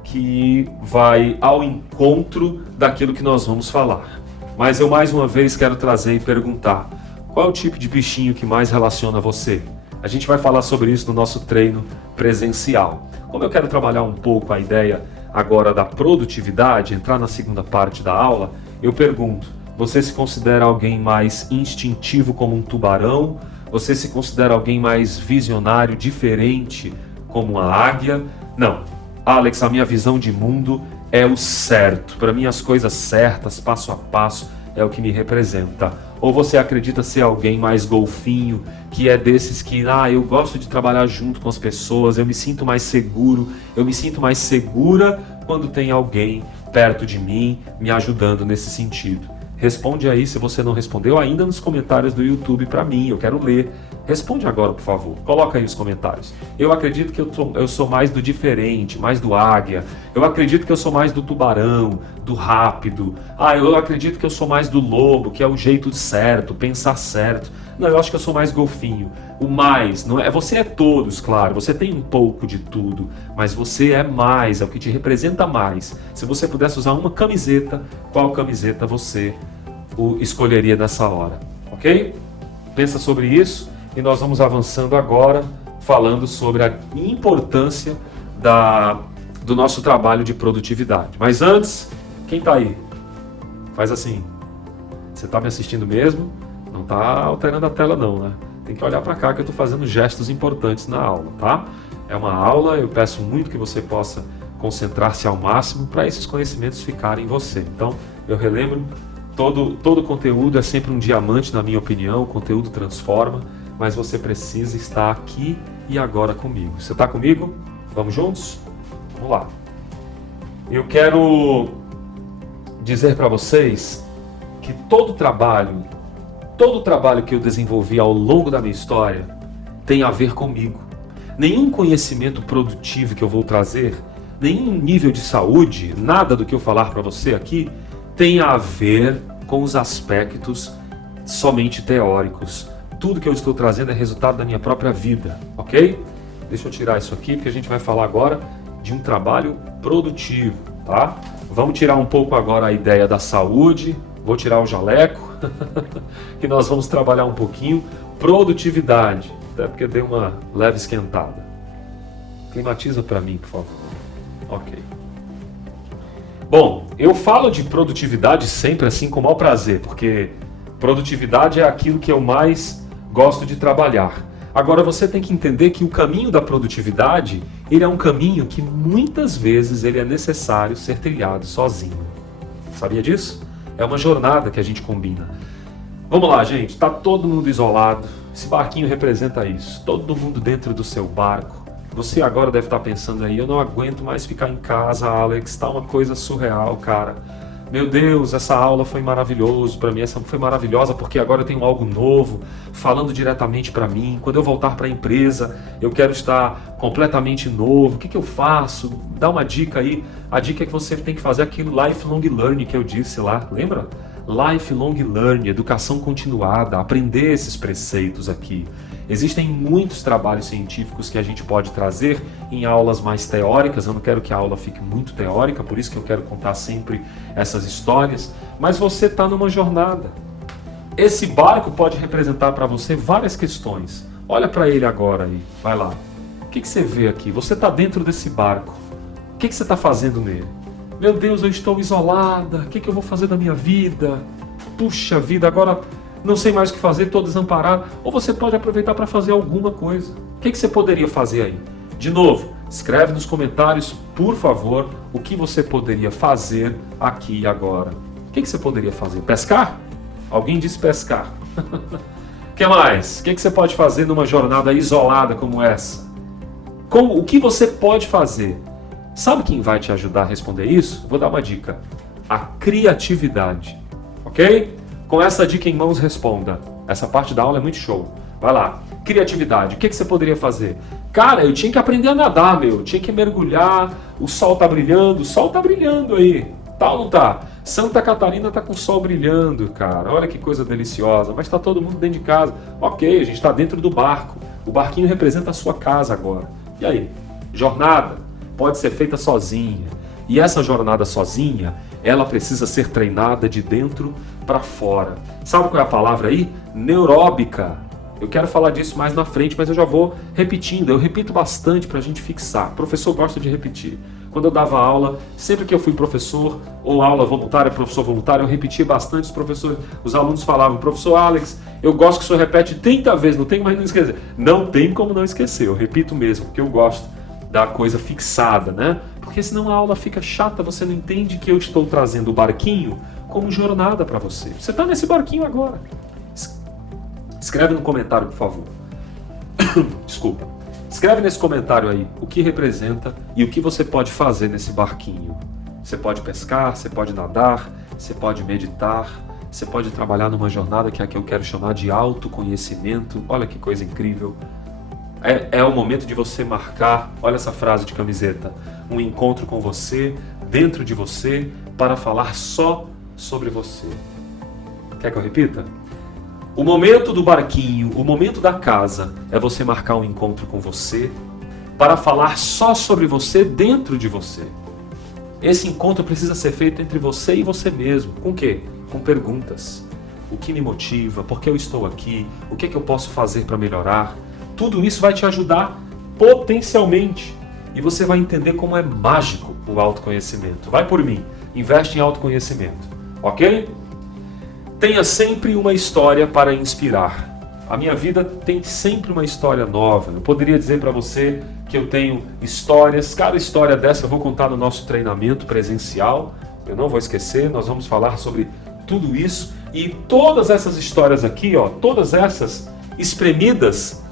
que vai ao encontro daquilo que nós vamos falar. Mas eu mais uma vez quero trazer e perguntar: qual é o tipo de bichinho que mais relaciona você? A gente vai falar sobre isso no nosso treino presencial. Como eu quero trabalhar um pouco a ideia agora da produtividade, entrar na segunda parte da aula, eu pergunto: você se considera alguém mais instintivo como um tubarão? Você se considera alguém mais visionário, diferente como uma águia? Não. Alex, a minha visão de mundo é o certo. Para mim, as coisas certas, passo a passo, é o que me representa. Ou você acredita ser alguém mais golfinho, que é desses que, eu gosto de trabalhar junto com as pessoas, eu me sinto mais seguro, eu me sinto mais segura quando tem alguém perto de mim me ajudando nesse sentido. Responde aí se você não respondeu ainda nos comentários do YouTube para mim, eu quero ler. Responde agora, por favor. Coloca aí nos comentários. Eu acredito que eu sou mais do diferente, mais do águia. Eu acredito que eu sou mais do tubarão, do rápido. Eu acredito que eu sou mais do lobo, que é o jeito certo, pensar certo. Não, eu acho que eu sou mais golfinho. O mais, não é? Você é todos, claro. Você tem um pouco de tudo, mas você é mais, é o que te representa mais. Se você pudesse usar uma camiseta, qual camiseta você escolheria nessa hora? Ok? Pensa sobre isso. E nós vamos avançando agora, falando sobre a importância do nosso trabalho de produtividade. Mas antes, quem está aí? Faz assim. Você está me assistindo mesmo? Não está alterando a tela não, né? Tem que olhar para cá que eu estou fazendo gestos importantes na aula, tá? É uma aula, eu peço muito que você possa concentrar-se ao máximo para esses conhecimentos ficarem em você. Então, eu relembro, todo conteúdo é sempre um diamante, na minha opinião, o conteúdo transforma. Mas você precisa estar aqui e agora comigo. Você está comigo? Vamos juntos? Vamos lá. Eu quero dizer para vocês que todo trabalho que eu desenvolvi ao longo da minha história tem a ver comigo. Nenhum conhecimento produtivo que eu vou trazer, nenhum nível de saúde, nada do que eu falar para você aqui tem a ver com os aspectos somente teóricos. Tudo que eu estou trazendo é resultado da minha própria vida, ok? Deixa eu tirar isso aqui, porque a gente vai falar agora de um trabalho produtivo, tá? Vamos tirar um pouco agora a ideia da saúde, vou tirar o jaleco, que nós vamos trabalhar um pouquinho produtividade, até porque deu uma leve esquentada. Climatiza para mim, por favor. Ok. Bom, eu falo de produtividade sempre assim com o maior prazer, porque produtividade é aquilo que eu mais gosto de trabalhar. Agora você tem que entender que o caminho da produtividade, ele é um caminho que muitas vezes ele é necessário ser trilhado sozinho. Sabia disso? É uma jornada que a gente combina. Vamos lá, gente. Tá todo mundo isolado. Esse barquinho representa isso. Todo mundo dentro do seu barco. Você agora deve estar pensando aí, eu não aguento mais ficar em casa, Alex. Tá uma coisa surreal, cara. Meu Deus, essa aula foi maravilhosa para mim, essa foi maravilhosa porque agora eu tenho algo novo, falando diretamente para mim. Quando eu voltar para a empresa, eu quero estar completamente novo. O que eu faço? Dá uma dica aí. A dica é que você tem que fazer aquilo lifelong learning que eu disse lá, lembra? Lifelong learning, educação continuada, aprender esses preceitos aqui. Existem muitos trabalhos científicos que a gente pode trazer em aulas mais teóricas. Eu não quero que a aula fique muito teórica, por isso que eu quero contar sempre essas histórias. Mas você está numa jornada. Esse barco pode representar para você várias questões. Olha para ele agora aí, vai lá. O que você vê aqui? Você está dentro desse barco. O que você está fazendo nele? Meu Deus, eu estou isolada. O que eu vou fazer da minha vida? Puxa vida, agora não sei mais o que fazer, estou desamparado. Ou você pode aproveitar para fazer alguma coisa. O que você poderia fazer aí? De novo, escreve nos comentários, por favor, o que você poderia fazer aqui e agora. O que você poderia fazer? Pescar? Alguém disse pescar. O que mais? O que você pode fazer numa jornada isolada como essa? O que você pode fazer? Sabe quem vai te ajudar a responder isso? Vou dar uma dica. A criatividade. Ok? Com essa dica em mãos, responda. Essa parte da aula é muito show. Vai lá. Criatividade. O que você poderia fazer? Cara, eu tinha que aprender a nadar, meu. Eu tinha que mergulhar. O sol tá brilhando. O sol tá brilhando aí. Tá ou não tá? Santa Catarina tá com o sol brilhando, cara. Olha que coisa deliciosa. Mas tá todo mundo dentro de casa. Ok, a gente tá dentro do barco. O barquinho representa a sua casa agora. E aí? Jornada pode ser feita sozinha. E essa jornada sozinha, ela precisa ser treinada de dentro para fora. Sabe qual é a palavra aí? Neuróbica. Eu quero falar disso mais na frente, mas eu já vou repetindo. Eu repito bastante para a gente fixar. O professor gosta de repetir. Quando eu dava aula, sempre que eu fui professor, ou aula voluntária, professor voluntário, eu repetia bastante. Os alunos falavam, professor Alex, eu gosto que o senhor repete 30 vezes, não tem mais não esquecer. Não tem como não esquecer, eu repito mesmo, porque eu gosto da coisa fixada, né? Porque senão a aula fica chata, você não entende que eu estou trazendo o barquinho como jornada para você. Você está nesse barquinho agora. Escreve no comentário, por favor. Desculpa. Escreve nesse comentário aí o que representa e o que você pode fazer nesse barquinho. Você pode pescar, você pode nadar, você pode meditar, você pode trabalhar numa jornada que é a que eu quero chamar de autoconhecimento. Olha que coisa incrível. É o momento de você marcar, olha essa frase de camiseta, um encontro com você, dentro de você, para falar só sobre você. Quer que eu repita? O momento do barquinho, o momento da casa, é você marcar um encontro com você, para falar só sobre você dentro de você. Esse encontro precisa ser feito entre você e você mesmo. Com o quê? Com perguntas. O que me motiva? Por que eu estou aqui? O que eu posso fazer para melhorar? Tudo isso vai te ajudar potencialmente. E você vai entender como é mágico o autoconhecimento. Vai por mim, investe em autoconhecimento, ok? Tenha sempre uma história para inspirar. A minha vida tem sempre uma história nova. Eu poderia dizer para você que eu tenho histórias, cada história dessa eu vou contar no nosso treinamento presencial. Eu não vou esquecer, nós vamos falar sobre tudo isso. E todas essas histórias aqui, ó, todas essas espremidas,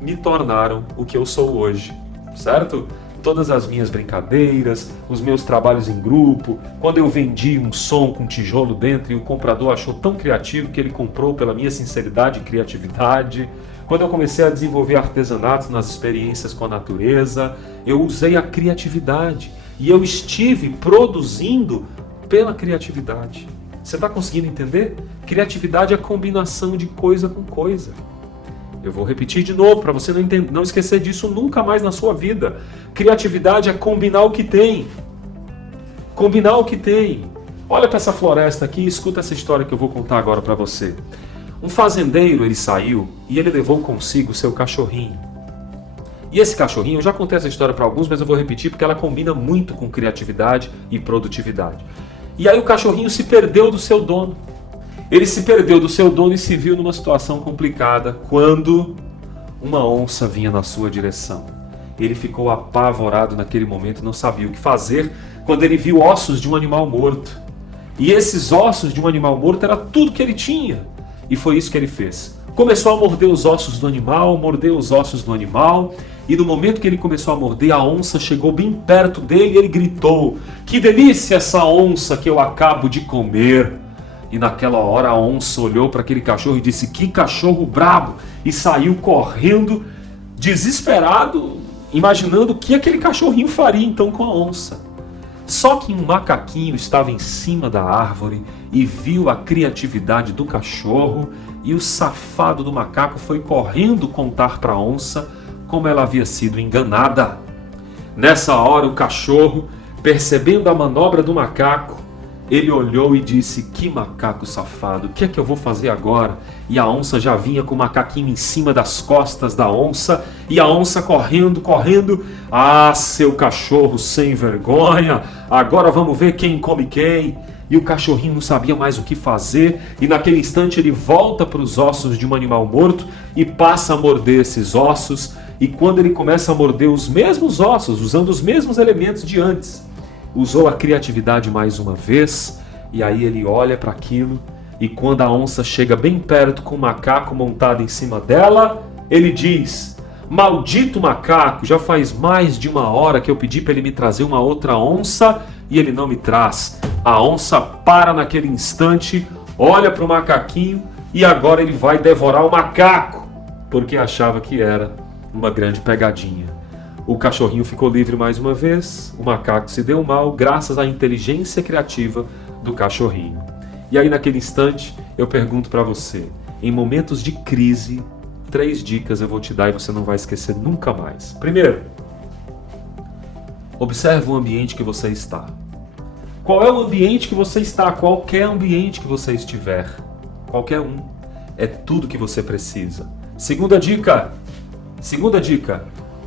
me tornaram o que eu sou hoje, certo? Todas as minhas brincadeiras, os meus trabalhos em grupo, quando eu vendi um som com tijolo dentro e o comprador achou tão criativo que ele comprou pela minha sinceridade e criatividade, quando eu comecei a desenvolver artesanatos nas experiências com a natureza, eu usei a criatividade e eu estive produzindo pela criatividade. Você está conseguindo entender? Criatividade é a combinação de coisa com coisa. Eu vou repetir de novo para você não esquecer disso nunca mais na sua vida. Criatividade é combinar o que tem. Combinar o que tem. Olha para essa floresta aqui e escuta essa história que eu vou contar agora para você. Um fazendeiro, ele saiu e ele levou consigo o seu cachorrinho. E esse cachorrinho, eu já contei essa história para alguns, mas eu vou repetir porque ela combina muito com criatividade e produtividade. E aí o cachorrinho se perdeu do seu dono. Ele se perdeu do seu dono e se viu numa situação complicada quando uma onça vinha na sua direção. Ele ficou apavorado naquele momento, não sabia o que fazer quando ele viu ossos de um animal morto. E esses ossos de um animal morto era tudo que ele tinha. E foi isso que ele fez. Começou a morder os ossos do animal, mordeu os ossos do animal, e no momento que ele começou a morder, a onça chegou bem perto dele e ele gritou: "Que delícia essa onça que eu acabo de comer!" E naquela hora a onça olhou para aquele cachorro e disse: "Que cachorro brabo!" E saiu correndo, desesperado, imaginando o que aquele cachorrinho faria então com a onça. Só que um macaquinho estava em cima da árvore e viu a criatividade do cachorro, e o safado do macaco foi correndo contar para a onça como ela havia sido enganada. Nessa hora o cachorro, percebendo a manobra do macaco, ele olhou e disse: "Que macaco safado, o que é que eu vou fazer agora?" E a onça já vinha com o macaquinho em cima das costas da onça, e a onça correndo, correndo. "Ah, seu cachorro sem vergonha, agora vamos ver quem come quem." E o cachorrinho não sabia mais o que fazer, e naquele instante ele volta para os ossos de um animal morto e passa a morder esses ossos, e quando ele começa a morder os mesmos ossos, usando os mesmos elementos de antes, usou a criatividade mais uma vez, e aí ele olha para aquilo, e quando a onça chega bem perto com o macaco montado em cima dela, ele diz: Maldito macaco, já faz mais de 1 hora que eu pedi para ele me trazer uma outra onça e ele não me traz. A onça para naquele instante, olha para o macaquinho e agora ele vai devorar o macaco, porque achava que era uma grande pegadinha. O cachorrinho ficou livre mais uma vez, o macaco se deu mal graças à inteligência criativa do cachorrinho. E aí naquele instante eu pergunto para você, em momentos de crise, 3 dicas eu vou te dar e você não vai esquecer nunca mais. Primeiro, observe o ambiente que você está. Qual é o ambiente que você está? Qualquer ambiente que você estiver. Qualquer um. É tudo que você precisa. Segunda dica.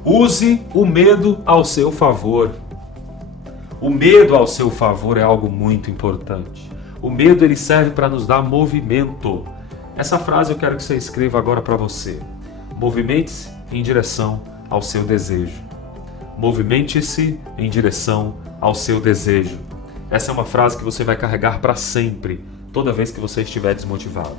Use o medo ao seu favor. O medo ao seu favor é algo muito importante. O medo ele serve para nos dar movimento. Essa frase eu quero que você escreva agora para você. Movimente-se em direção ao seu desejo. Movimente-se em direção ao seu desejo. Essa é uma frase que você vai carregar para sempre, toda vez que você estiver desmotivado.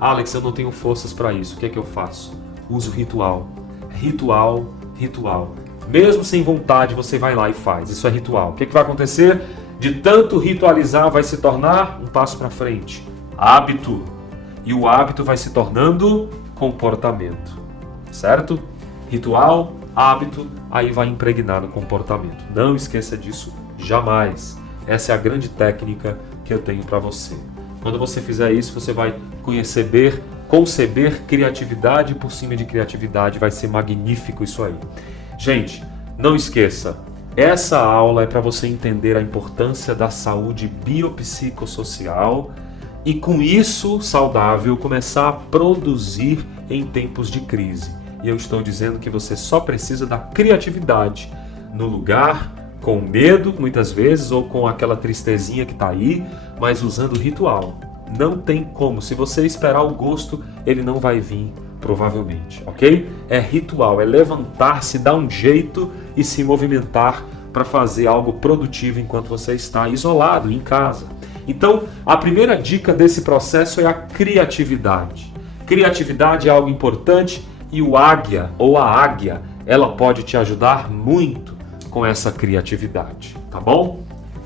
Alex, eu não tenho forças para isso, o que é que eu faço? Uso ritual. Ritual. Mesmo sem vontade, você vai lá e faz. Isso é ritual. O que é que vai acontecer? De tanto ritualizar, vai se tornar um passo para frente. Hábito. E o hábito vai se tornando comportamento. Certo? Ritual, hábito, aí vai impregnar no comportamento. Não esqueça disso jamais. Essa é a grande técnica que eu tenho para você. Quando você fizer isso, você vai conceber criatividade por cima de criatividade. Vai ser magnífico isso aí. Gente, não esqueça. Essa aula é para você entender a importância da saúde biopsicossocial e com isso, saudável, começar a produzir em tempos de crise. E eu estou dizendo que você só precisa da criatividade no lugar, com medo, muitas vezes, ou com aquela tristezinha que está aí, mas usando ritual. Não tem como. Se você esperar o gosto, ele não vai vir, provavelmente, ok? É ritual, é levantar-se, dar um jeito e se movimentar para fazer algo produtivo enquanto você está isolado em casa. Então, a primeira dica desse processo é a criatividade. Criatividade é algo importante e o águia ou a águia, ela pode te ajudar muito com essa criatividade, tá bom?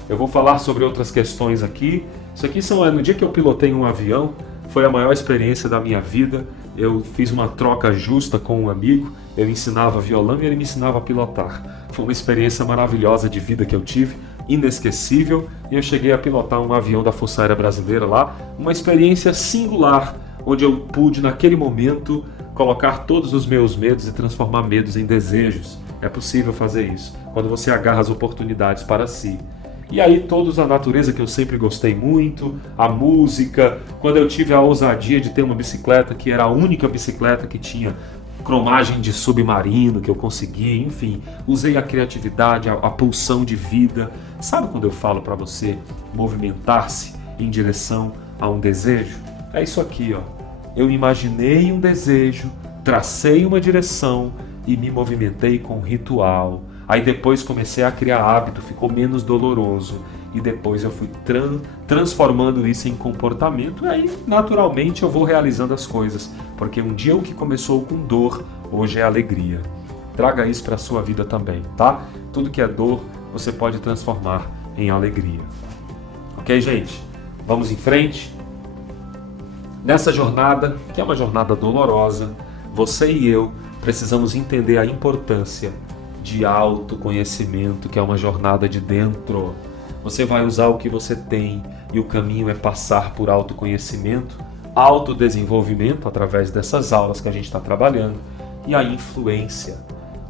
Eu vou falar sobre outras questões aqui. Isso aqui no dia que eu pilotei um avião, foi a maior experiência da minha vida. Eu fiz uma troca justa com um amigo, eu ensinava violão e ele me ensinava a pilotar. Foi uma experiência maravilhosa de vida que eu tive, inesquecível, e eu cheguei a pilotar um avião da Força Aérea Brasileira lá, uma experiência singular, onde eu pude naquele momento colocar todos os meus medos e transformar medos em desejos. É possível fazer isso, quando você agarra as oportunidades para si. E aí todos a natureza que eu sempre gostei muito, a música, quando eu tive a ousadia de ter uma bicicleta que era a única bicicleta que tinha cromagem de submarino que eu consegui, enfim, usei a criatividade, a pulsão de vida. Sabe quando eu falo para você movimentar-se em direção a um desejo? É isso aqui, ó. Eu imaginei um desejo, tracei uma direção e me movimentei com ritual. Aí depois comecei a criar hábito, ficou menos doloroso. E depois eu fui transformando isso em comportamento. E aí, naturalmente, eu vou realizando as coisas. Porque um dia o que começou com dor, hoje é alegria. Traga isso para a sua vida também, tá? Tudo que é dor, você pode transformar em alegria. Ok, gente? Vamos em frente. Nessa jornada, que é uma jornada dolorosa, você e eu precisamos entender a importância de autoconhecimento, que é uma jornada de dentro. Você vai usar o que você tem e o caminho é passar por autoconhecimento, autodesenvolvimento através dessas aulas que a gente está trabalhando e a influência.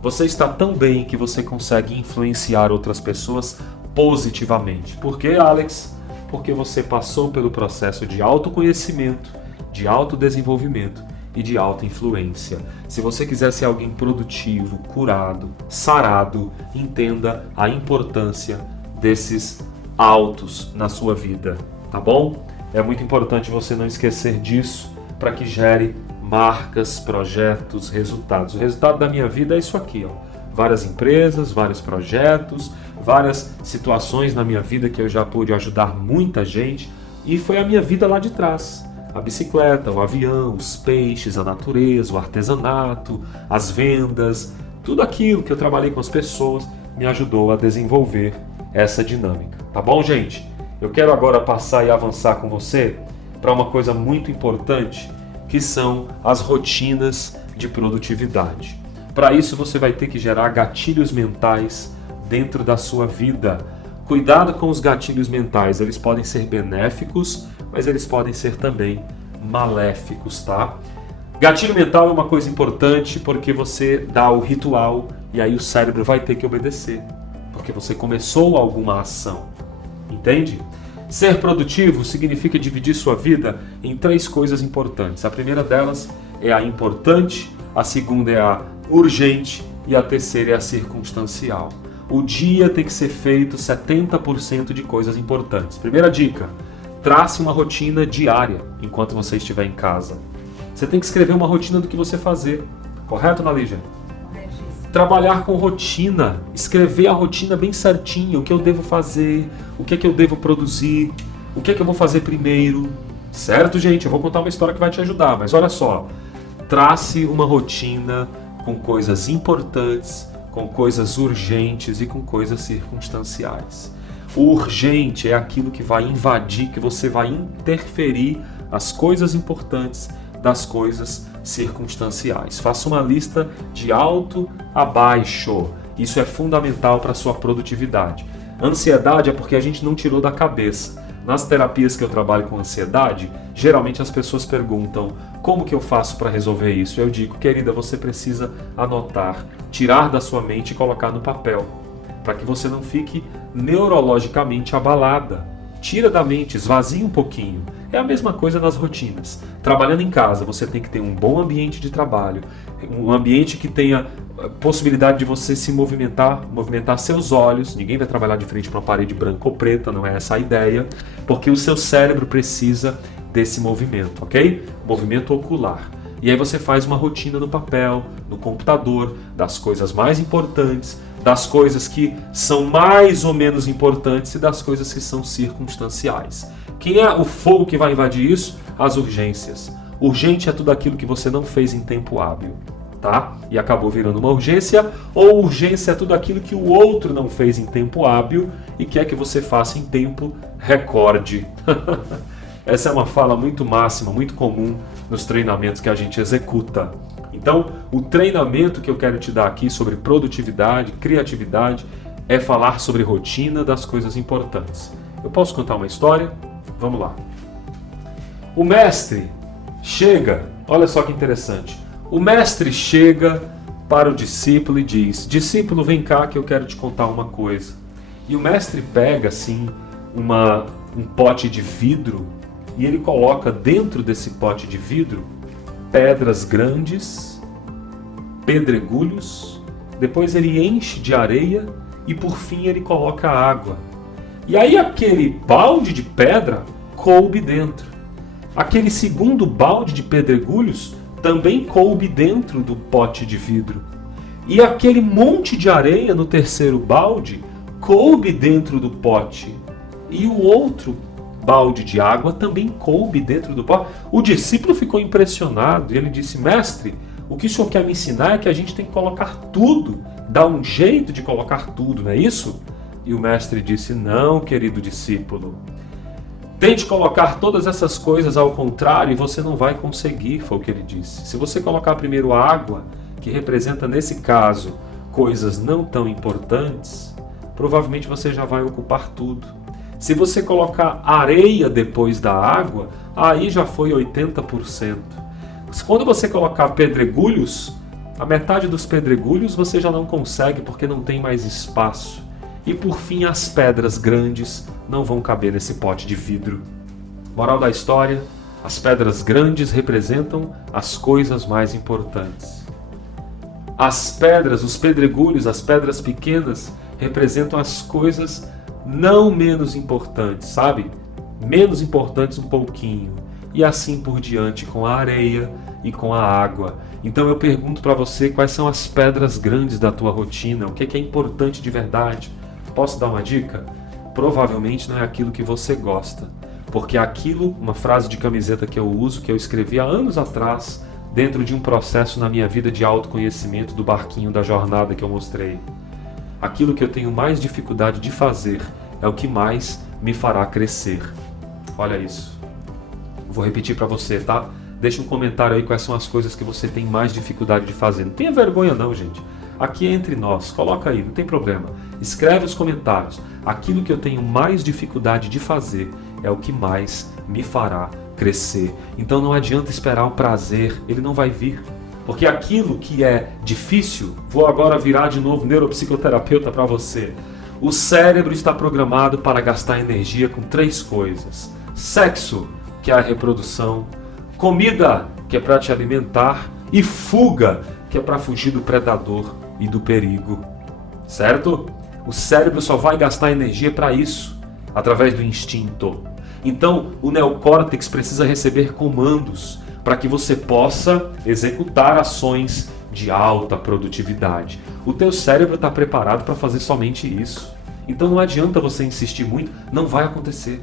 Você está tão bem que você consegue influenciar outras pessoas positivamente. Por quê, Alex? Porque você passou pelo processo de autoconhecimento, de autodesenvolvimento e de auto-influência. Se você quiser ser alguém produtivo, curado, sarado, entenda a importância desses autos na sua vida, tá bom? É muito importante você não esquecer disso para que gere marcas, projetos, resultados. O resultado da minha vida é isso aqui, ó. Várias empresas, vários projetos, várias situações na minha vida que eu já pude ajudar muita gente e foi a minha vida lá de trás. A bicicleta, o avião, os peixes, a natureza, o artesanato, as vendas, tudo aquilo que eu trabalhei com as pessoas me ajudou a desenvolver essa dinâmica. Tá bom, gente? Eu quero agora passar e avançar com você para uma coisa muito importante, que são as rotinas de produtividade. Para isso você vai ter que gerar gatilhos mentais dentro da sua vida. Cuidado com os gatilhos mentais, eles podem ser benéficos, mas eles podem ser também maléficos, tá? Gatilho mental é uma coisa importante porque você dá o ritual e aí o cérebro vai ter que obedecer, porque você começou alguma ação, entende? Ser produtivo significa dividir sua vida em 3 coisas importantes. A primeira delas é a importante, a segunda é a urgente e a terceira é a circunstancial. O dia tem que ser feito 70% de coisas importantes. Primeira dica, trace uma rotina diária enquanto você estiver em casa. Você tem que escrever uma rotina do que você fazer. Correto, Analígia? Trabalhar com rotina, escrever a rotina bem certinho, o que eu devo fazer, o que é que eu devo produzir, o que é que eu vou fazer primeiro. Certo, gente? Eu vou contar uma história que vai te ajudar, mas olha só. Trace uma rotina com coisas importantes, com coisas urgentes e com coisas circunstanciais. O urgente é aquilo que vai invadir, que você vai interferir as coisas importantes das coisas circunstanciais. Faça uma lista de alto a baixo. Isso é fundamental para a sua produtividade. Ansiedade é porque a gente não tirou da cabeça. Nas terapias que eu trabalho com ansiedade, geralmente as pessoas perguntam como que eu faço para resolver isso? Eu digo, querida, você precisa anotar, tirar da sua mente e colocar no papel, para que você não fique neurologicamente abalada. Tira da mente, esvazia um pouquinho. É a mesma coisa nas rotinas. Trabalhando em casa, você tem que ter um bom ambiente de trabalho, um ambiente que tenha possibilidade de você se movimentar seus olhos. Ninguém vai trabalhar de frente para uma parede branca ou preta, não é essa a ideia, porque o seu cérebro precisa desse movimento, ok? Movimento ocular. E aí você faz uma rotina no papel, no computador, das coisas mais importantes, das coisas que são mais ou menos importantes e das coisas que são circunstanciais. Quem é o fogo que vai invadir isso? As urgências. Urgente é tudo aquilo que você não fez em tempo hábil, tá? E acabou virando uma urgência, ou urgência é tudo aquilo que o outro não fez em tempo hábil e quer que você faça em tempo recorde. Essa é uma fala muito máxima, muito comum nos treinamentos que a gente executa. Então, o treinamento que eu quero te dar aqui sobre produtividade, criatividade, é falar sobre rotina das coisas importantes. Eu posso contar uma história? Vamos lá. O mestre chega, olha só que interessante. O mestre chega para o discípulo e diz: discípulo, vem cá que eu quero te contar uma coisa. E o mestre pega assim um pote de vidro e ele coloca dentro desse pote de vidro pedras grandes, pedregulhos, depois ele enche de areia e por fim ele coloca água. E aí aquele balde de pedra coube dentro. Aquele segundo balde de pedregulhos também coube dentro do pote de vidro. E aquele monte de areia no terceiro balde coube dentro do pote. E o outro balde de água também coube dentro do pote. O discípulo ficou impressionado e ele disse: mestre, o que o senhor quer me ensinar é que a gente tem que colocar tudo, dar um jeito de colocar tudo, não é isso? E o mestre disse: não, querido discípulo, tente colocar todas essas coisas ao contrário e você não vai conseguir, foi o que ele disse. Se você colocar primeiro a água, que representa nesse caso coisas não tão importantes, provavelmente você já vai ocupar tudo. Se você colocar areia depois da água, aí já foi 80%. Quando você colocar pedregulhos, a metade dos pedregulhos você já não consegue porque não tem mais espaço. E por fim, as pedras grandes não vão caber nesse pote de vidro. Moral da história: as pedras grandes representam as coisas mais importantes. As pedras, os pedregulhos, as pedras pequenas representam as coisas não menos importantes, sabe? Menos importantes um pouquinho. E assim por diante com a areia e com a água. Então eu pergunto para você, quais são as pedras grandes da tua rotina? O que é importante de verdade? Posso dar uma dica? Provavelmente não é aquilo que você gosta. porque aquilo, uma frase de camiseta que eu uso, que eu escrevi há anos atrás, dentro de um processo na minha vida de autoconhecimento do barquinho da jornada que eu mostrei. Aquilo que eu tenho mais dificuldade de fazer é o que mais me fará crescer. Olha isso. Vou repetir para você, tá? Deixa um comentário aí quais são as coisas que você tem mais dificuldade de fazer. Não tenha vergonha não, gente. Aqui é entre nós. Coloca aí, não tem problema. Escreve os comentários. Aquilo que eu tenho mais dificuldade de fazer é o que mais me fará crescer. Então não adianta esperar o prazer, ele não vai vir. Porque aquilo que é difícil, vou agora virar de novo neuropsicoterapeuta para você. O cérebro está programado para gastar energia com 3 coisas. Sexo, que é a reprodução. Comida, que é para te alimentar. E fuga, que é para fugir do predador e do perigo. Certo? O cérebro só vai gastar energia para isso, através do instinto. Então, o neocórtex precisa receber comandos para que você possa executar ações de alta produtividade. O teu cérebro está preparado para fazer somente isso. Então não adianta você insistir muito, não vai acontecer.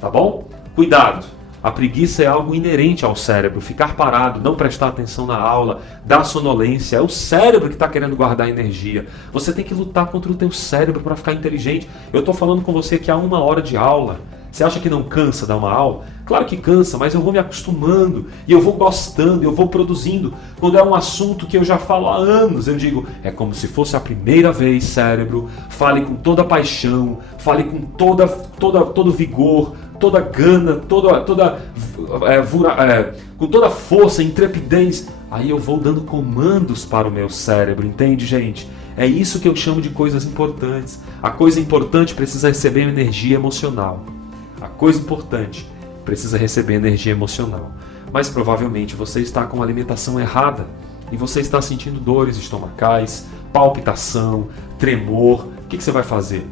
Tá bom? Cuidado! A preguiça é algo inerente ao cérebro. Ficar parado, não prestar atenção na aula, dar sonolência. É o cérebro que está querendo guardar energia. Você tem que lutar contra o teu cérebro para ficar inteligente. Eu estou falando com você que há 1 hora de aula. Você acha que não cansa dar uma aula? Claro que cansa, mas eu vou me acostumando, e eu vou gostando, eu vou produzindo. Quando é um assunto que eu já falo há anos, eu digo, é como se fosse a primeira vez, cérebro. Fale com toda a paixão, fale com todo vigor, toda gana, com toda força, intrepidez. Aí eu vou dando comandos para o meu cérebro, entende, gente? É isso que eu chamo de coisas importantes. A coisa importante precisa receber energia emocional. A coisa importante precisa receber energia emocional. Mas provavelmente você está com a alimentação errada e você está sentindo dores estomacais, palpitação, tremor. O que você vai fazer?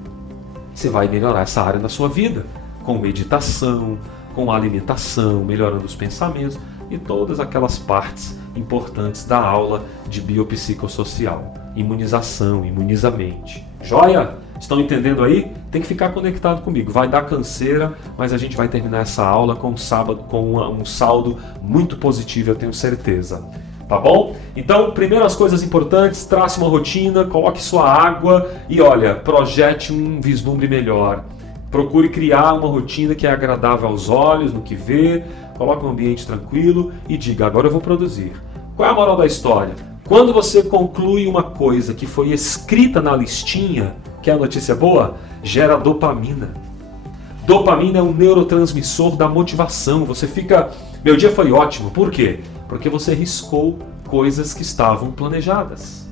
Você vai melhorar essa área da sua vida com meditação, com alimentação, melhorando os pensamentos e todas aquelas partes importantes da aula de biopsicossocial. Imunização, imuniza a mente. Joia? Estão entendendo aí? Tem que ficar conectado comigo. Vai dar canseira, mas a gente vai terminar essa aula com um saldo muito positivo, eu tenho certeza. Tá bom? Então, primeiro as coisas importantes, trace uma rotina, coloque sua água e olha, projete um vislumbre melhor. Procure criar uma rotina que é agradável aos olhos, no que vê, coloque um ambiente tranquilo e diga, agora eu vou produzir. Qual é a moral da história? Quando você conclui uma coisa que foi escrita na listinha, que é a notícia boa, gera dopamina. Dopamina é um neurotransmissor da motivação. Você fica, meu dia foi ótimo. Por quê? Porque você riscou coisas que estavam planejadas.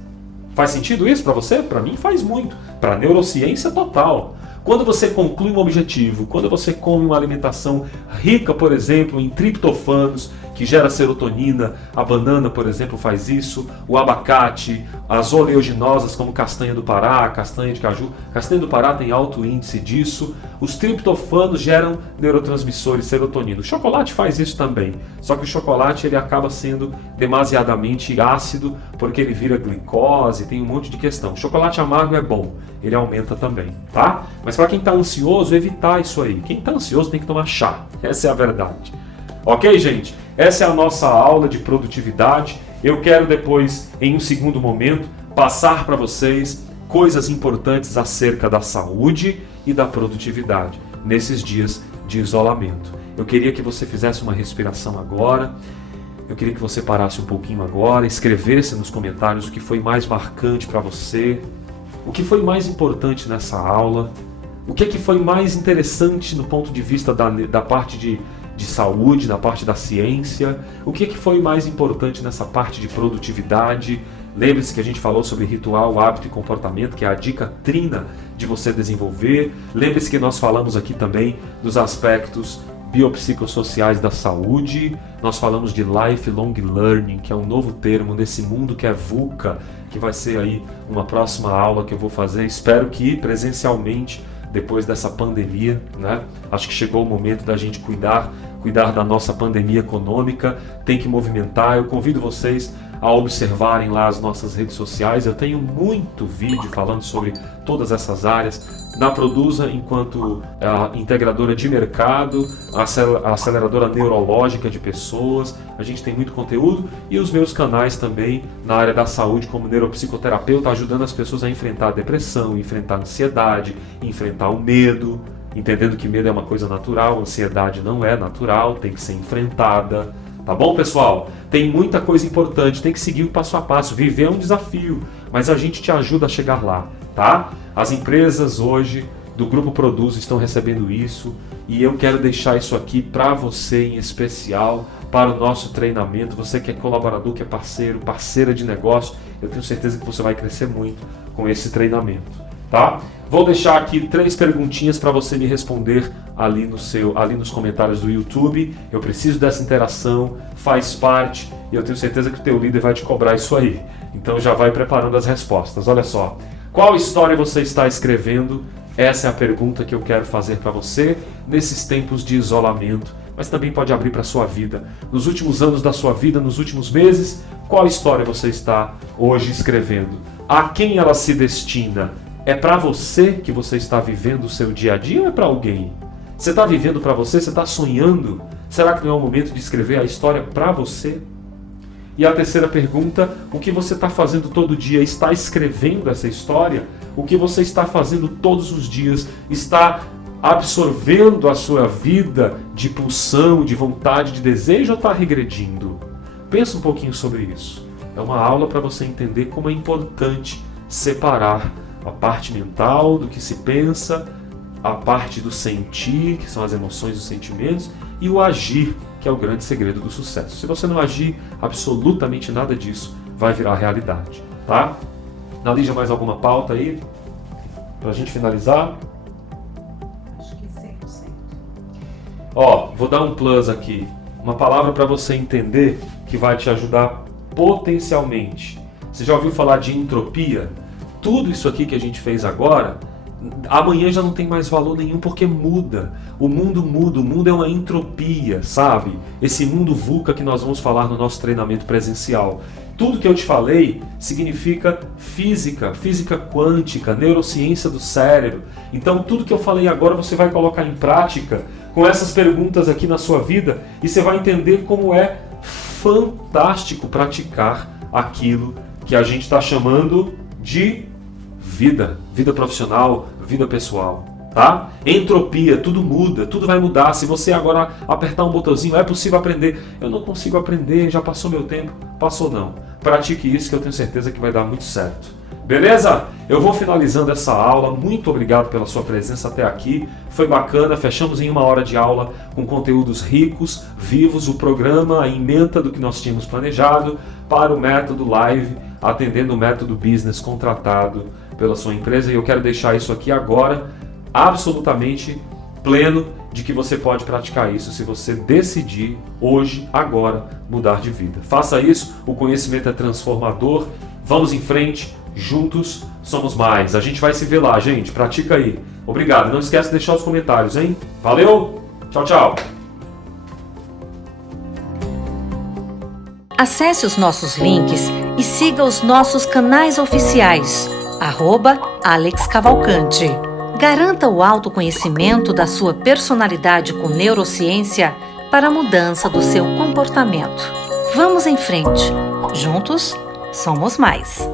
Faz sentido isso para você? Para mim faz muito. Para a neurociência total. Quando você conclui um objetivo, quando você come uma alimentação rica, por exemplo, em triptofanos, que gera serotonina, a banana, por exemplo, faz isso, o abacate, as oleaginosas como castanha do Pará, castanha de caju. Castanha do Pará tem alto índice disso. Os triptofanos geram neurotransmissores, serotonina. O chocolate faz isso também, só que o chocolate ele acaba sendo demasiadamente ácido, porque ele vira glicose, tem um monte de questão. O chocolate amargo é bom, ele aumenta também, tá? Mas para quem está ansioso, evitar isso aí. Quem está ansioso tem que tomar chá, essa é a verdade. Ok, gente? Essa é a nossa aula de produtividade. Eu quero depois, em um segundo momento, passar para vocês coisas importantes acerca da saúde e da produtividade nesses dias de isolamento. Eu queria que você fizesse uma respiração agora. Eu queria que você parasse um pouquinho agora, escrevesse nos comentários o que foi mais marcante para você, o que foi mais importante nessa aula, o que foi mais interessante no ponto de vista da parte de saúde, na parte da ciência, o que foi mais importante nessa parte de produtividade. Lembre-se que a gente falou sobre ritual, hábito e comportamento, que é a dica trina de você desenvolver. Lembre-se que nós falamos aqui também dos aspectos biopsicossociais da saúde. Nós falamos de lifelong learning, que é um novo termo nesse mundo que é VUCA, que vai ser aí uma próxima aula que eu vou fazer, espero que presencialmente, depois dessa pandemia, né? Acho que chegou o momento da gente cuidar da nossa pandemia econômica, tem que movimentar. Eu convido vocês a observarem lá as nossas redes sociais. Eu tenho muito vídeo falando sobre todas essas áreas. Na Produza, enquanto a integradora de mercado, a aceleradora neurológica de pessoas, a gente tem muito conteúdo, e os meus canais também na área da saúde como neuropsicoterapeuta, ajudando as pessoas a enfrentar a depressão, enfrentar a ansiedade, enfrentar o medo, entendendo que medo é uma coisa natural, ansiedade não é natural, tem que ser enfrentada. Tá bom, pessoal? Tem muita coisa importante, tem que seguir o passo a passo. Viver é um desafio, mas a gente te ajuda a chegar lá, tá? As empresas hoje do Grupo Produza estão recebendo isso, e eu quero deixar isso aqui para você em especial, para o nosso treinamento. Você que é colaborador, que é parceiro, parceira de negócio, eu tenho certeza que você vai crescer muito com esse treinamento, tá? Vou deixar aqui 3 perguntinhas para você me responder ali nos comentários do YouTube. Eu preciso dessa interação, faz parte, e eu tenho certeza que o teu líder vai te cobrar isso aí. Então já vai preparando as respostas. Olha só, qual história você está escrevendo? Essa é a pergunta que eu quero fazer para você nesses tempos de isolamento, mas também pode abrir para a sua vida. Nos últimos anos da sua vida, nos últimos meses, qual história você está hoje escrevendo? A quem ela se destina? É para você que você está vivendo o seu dia a dia ou é para alguém? Você está vivendo para você? Você está sonhando? Será que não é o momento de escrever a história para você? E a terceira pergunta, o que você está fazendo todo dia? Está escrevendo essa história? O que você está fazendo todos os dias? Está absorvendo a sua vida de pulsão, de vontade, de desejo, ou está regredindo? Pensa um pouquinho sobre isso. É uma aula para você entender como é importante separar a parte mental do que se pensa, a parte do sentir, que são as emoções e os sentimentos, e o agir, que é o grande segredo do sucesso. Se você não agir, absolutamente nada disso vai virar realidade, tá? Nalígia, mais alguma pauta aí pra gente finalizar? Acho que 100%. Ó, vou dar um plus aqui, uma palavra para você entender que vai te ajudar potencialmente. Você já ouviu falar de entropia? Tudo isso aqui que a gente fez agora, amanhã já não tem mais valor nenhum, porque muda. O mundo é uma entropia, sabe? Esse mundo VUCA que nós vamos falar no nosso treinamento presencial. Tudo que eu te falei significa física, física quântica, neurociência do cérebro. Então tudo que eu falei agora você vai colocar em prática com essas perguntas aqui na sua vida, e você vai entender como é fantástico praticar aquilo que a gente está chamando de vida profissional, vida pessoal, tá? Entropia, tudo muda, tudo vai mudar. Se você agora apertar um botãozinho, é possível aprender. Eu não consigo aprender, já passou meu tempo. Passou não. Pratique isso que eu tenho certeza que vai dar muito certo. Beleza? Eu vou finalizando essa aula. Muito obrigado pela sua presença até aqui. Foi bacana, fechamos em 1 hora de aula com conteúdos ricos, vivos, o programa, a ementa do que nós tínhamos planejado para o método live, atendendo o método business contratado pela sua empresa. E eu quero deixar isso aqui agora absolutamente pleno de que você pode praticar isso se você decidir hoje, agora, mudar de vida. Faça isso, o conhecimento é transformador. Vamos em frente, juntos somos mais. A gente vai se ver lá, gente. Pratica aí. Obrigado. Não esquece de deixar os comentários, hein? Valeu! Tchau, tchau! Acesse os nossos links e siga os nossos canais oficiais. @Alex Cavalcante. Garanta o autoconhecimento da sua personalidade com neurociência para a mudança do seu comportamento. Vamos em frente. Juntos, somos mais.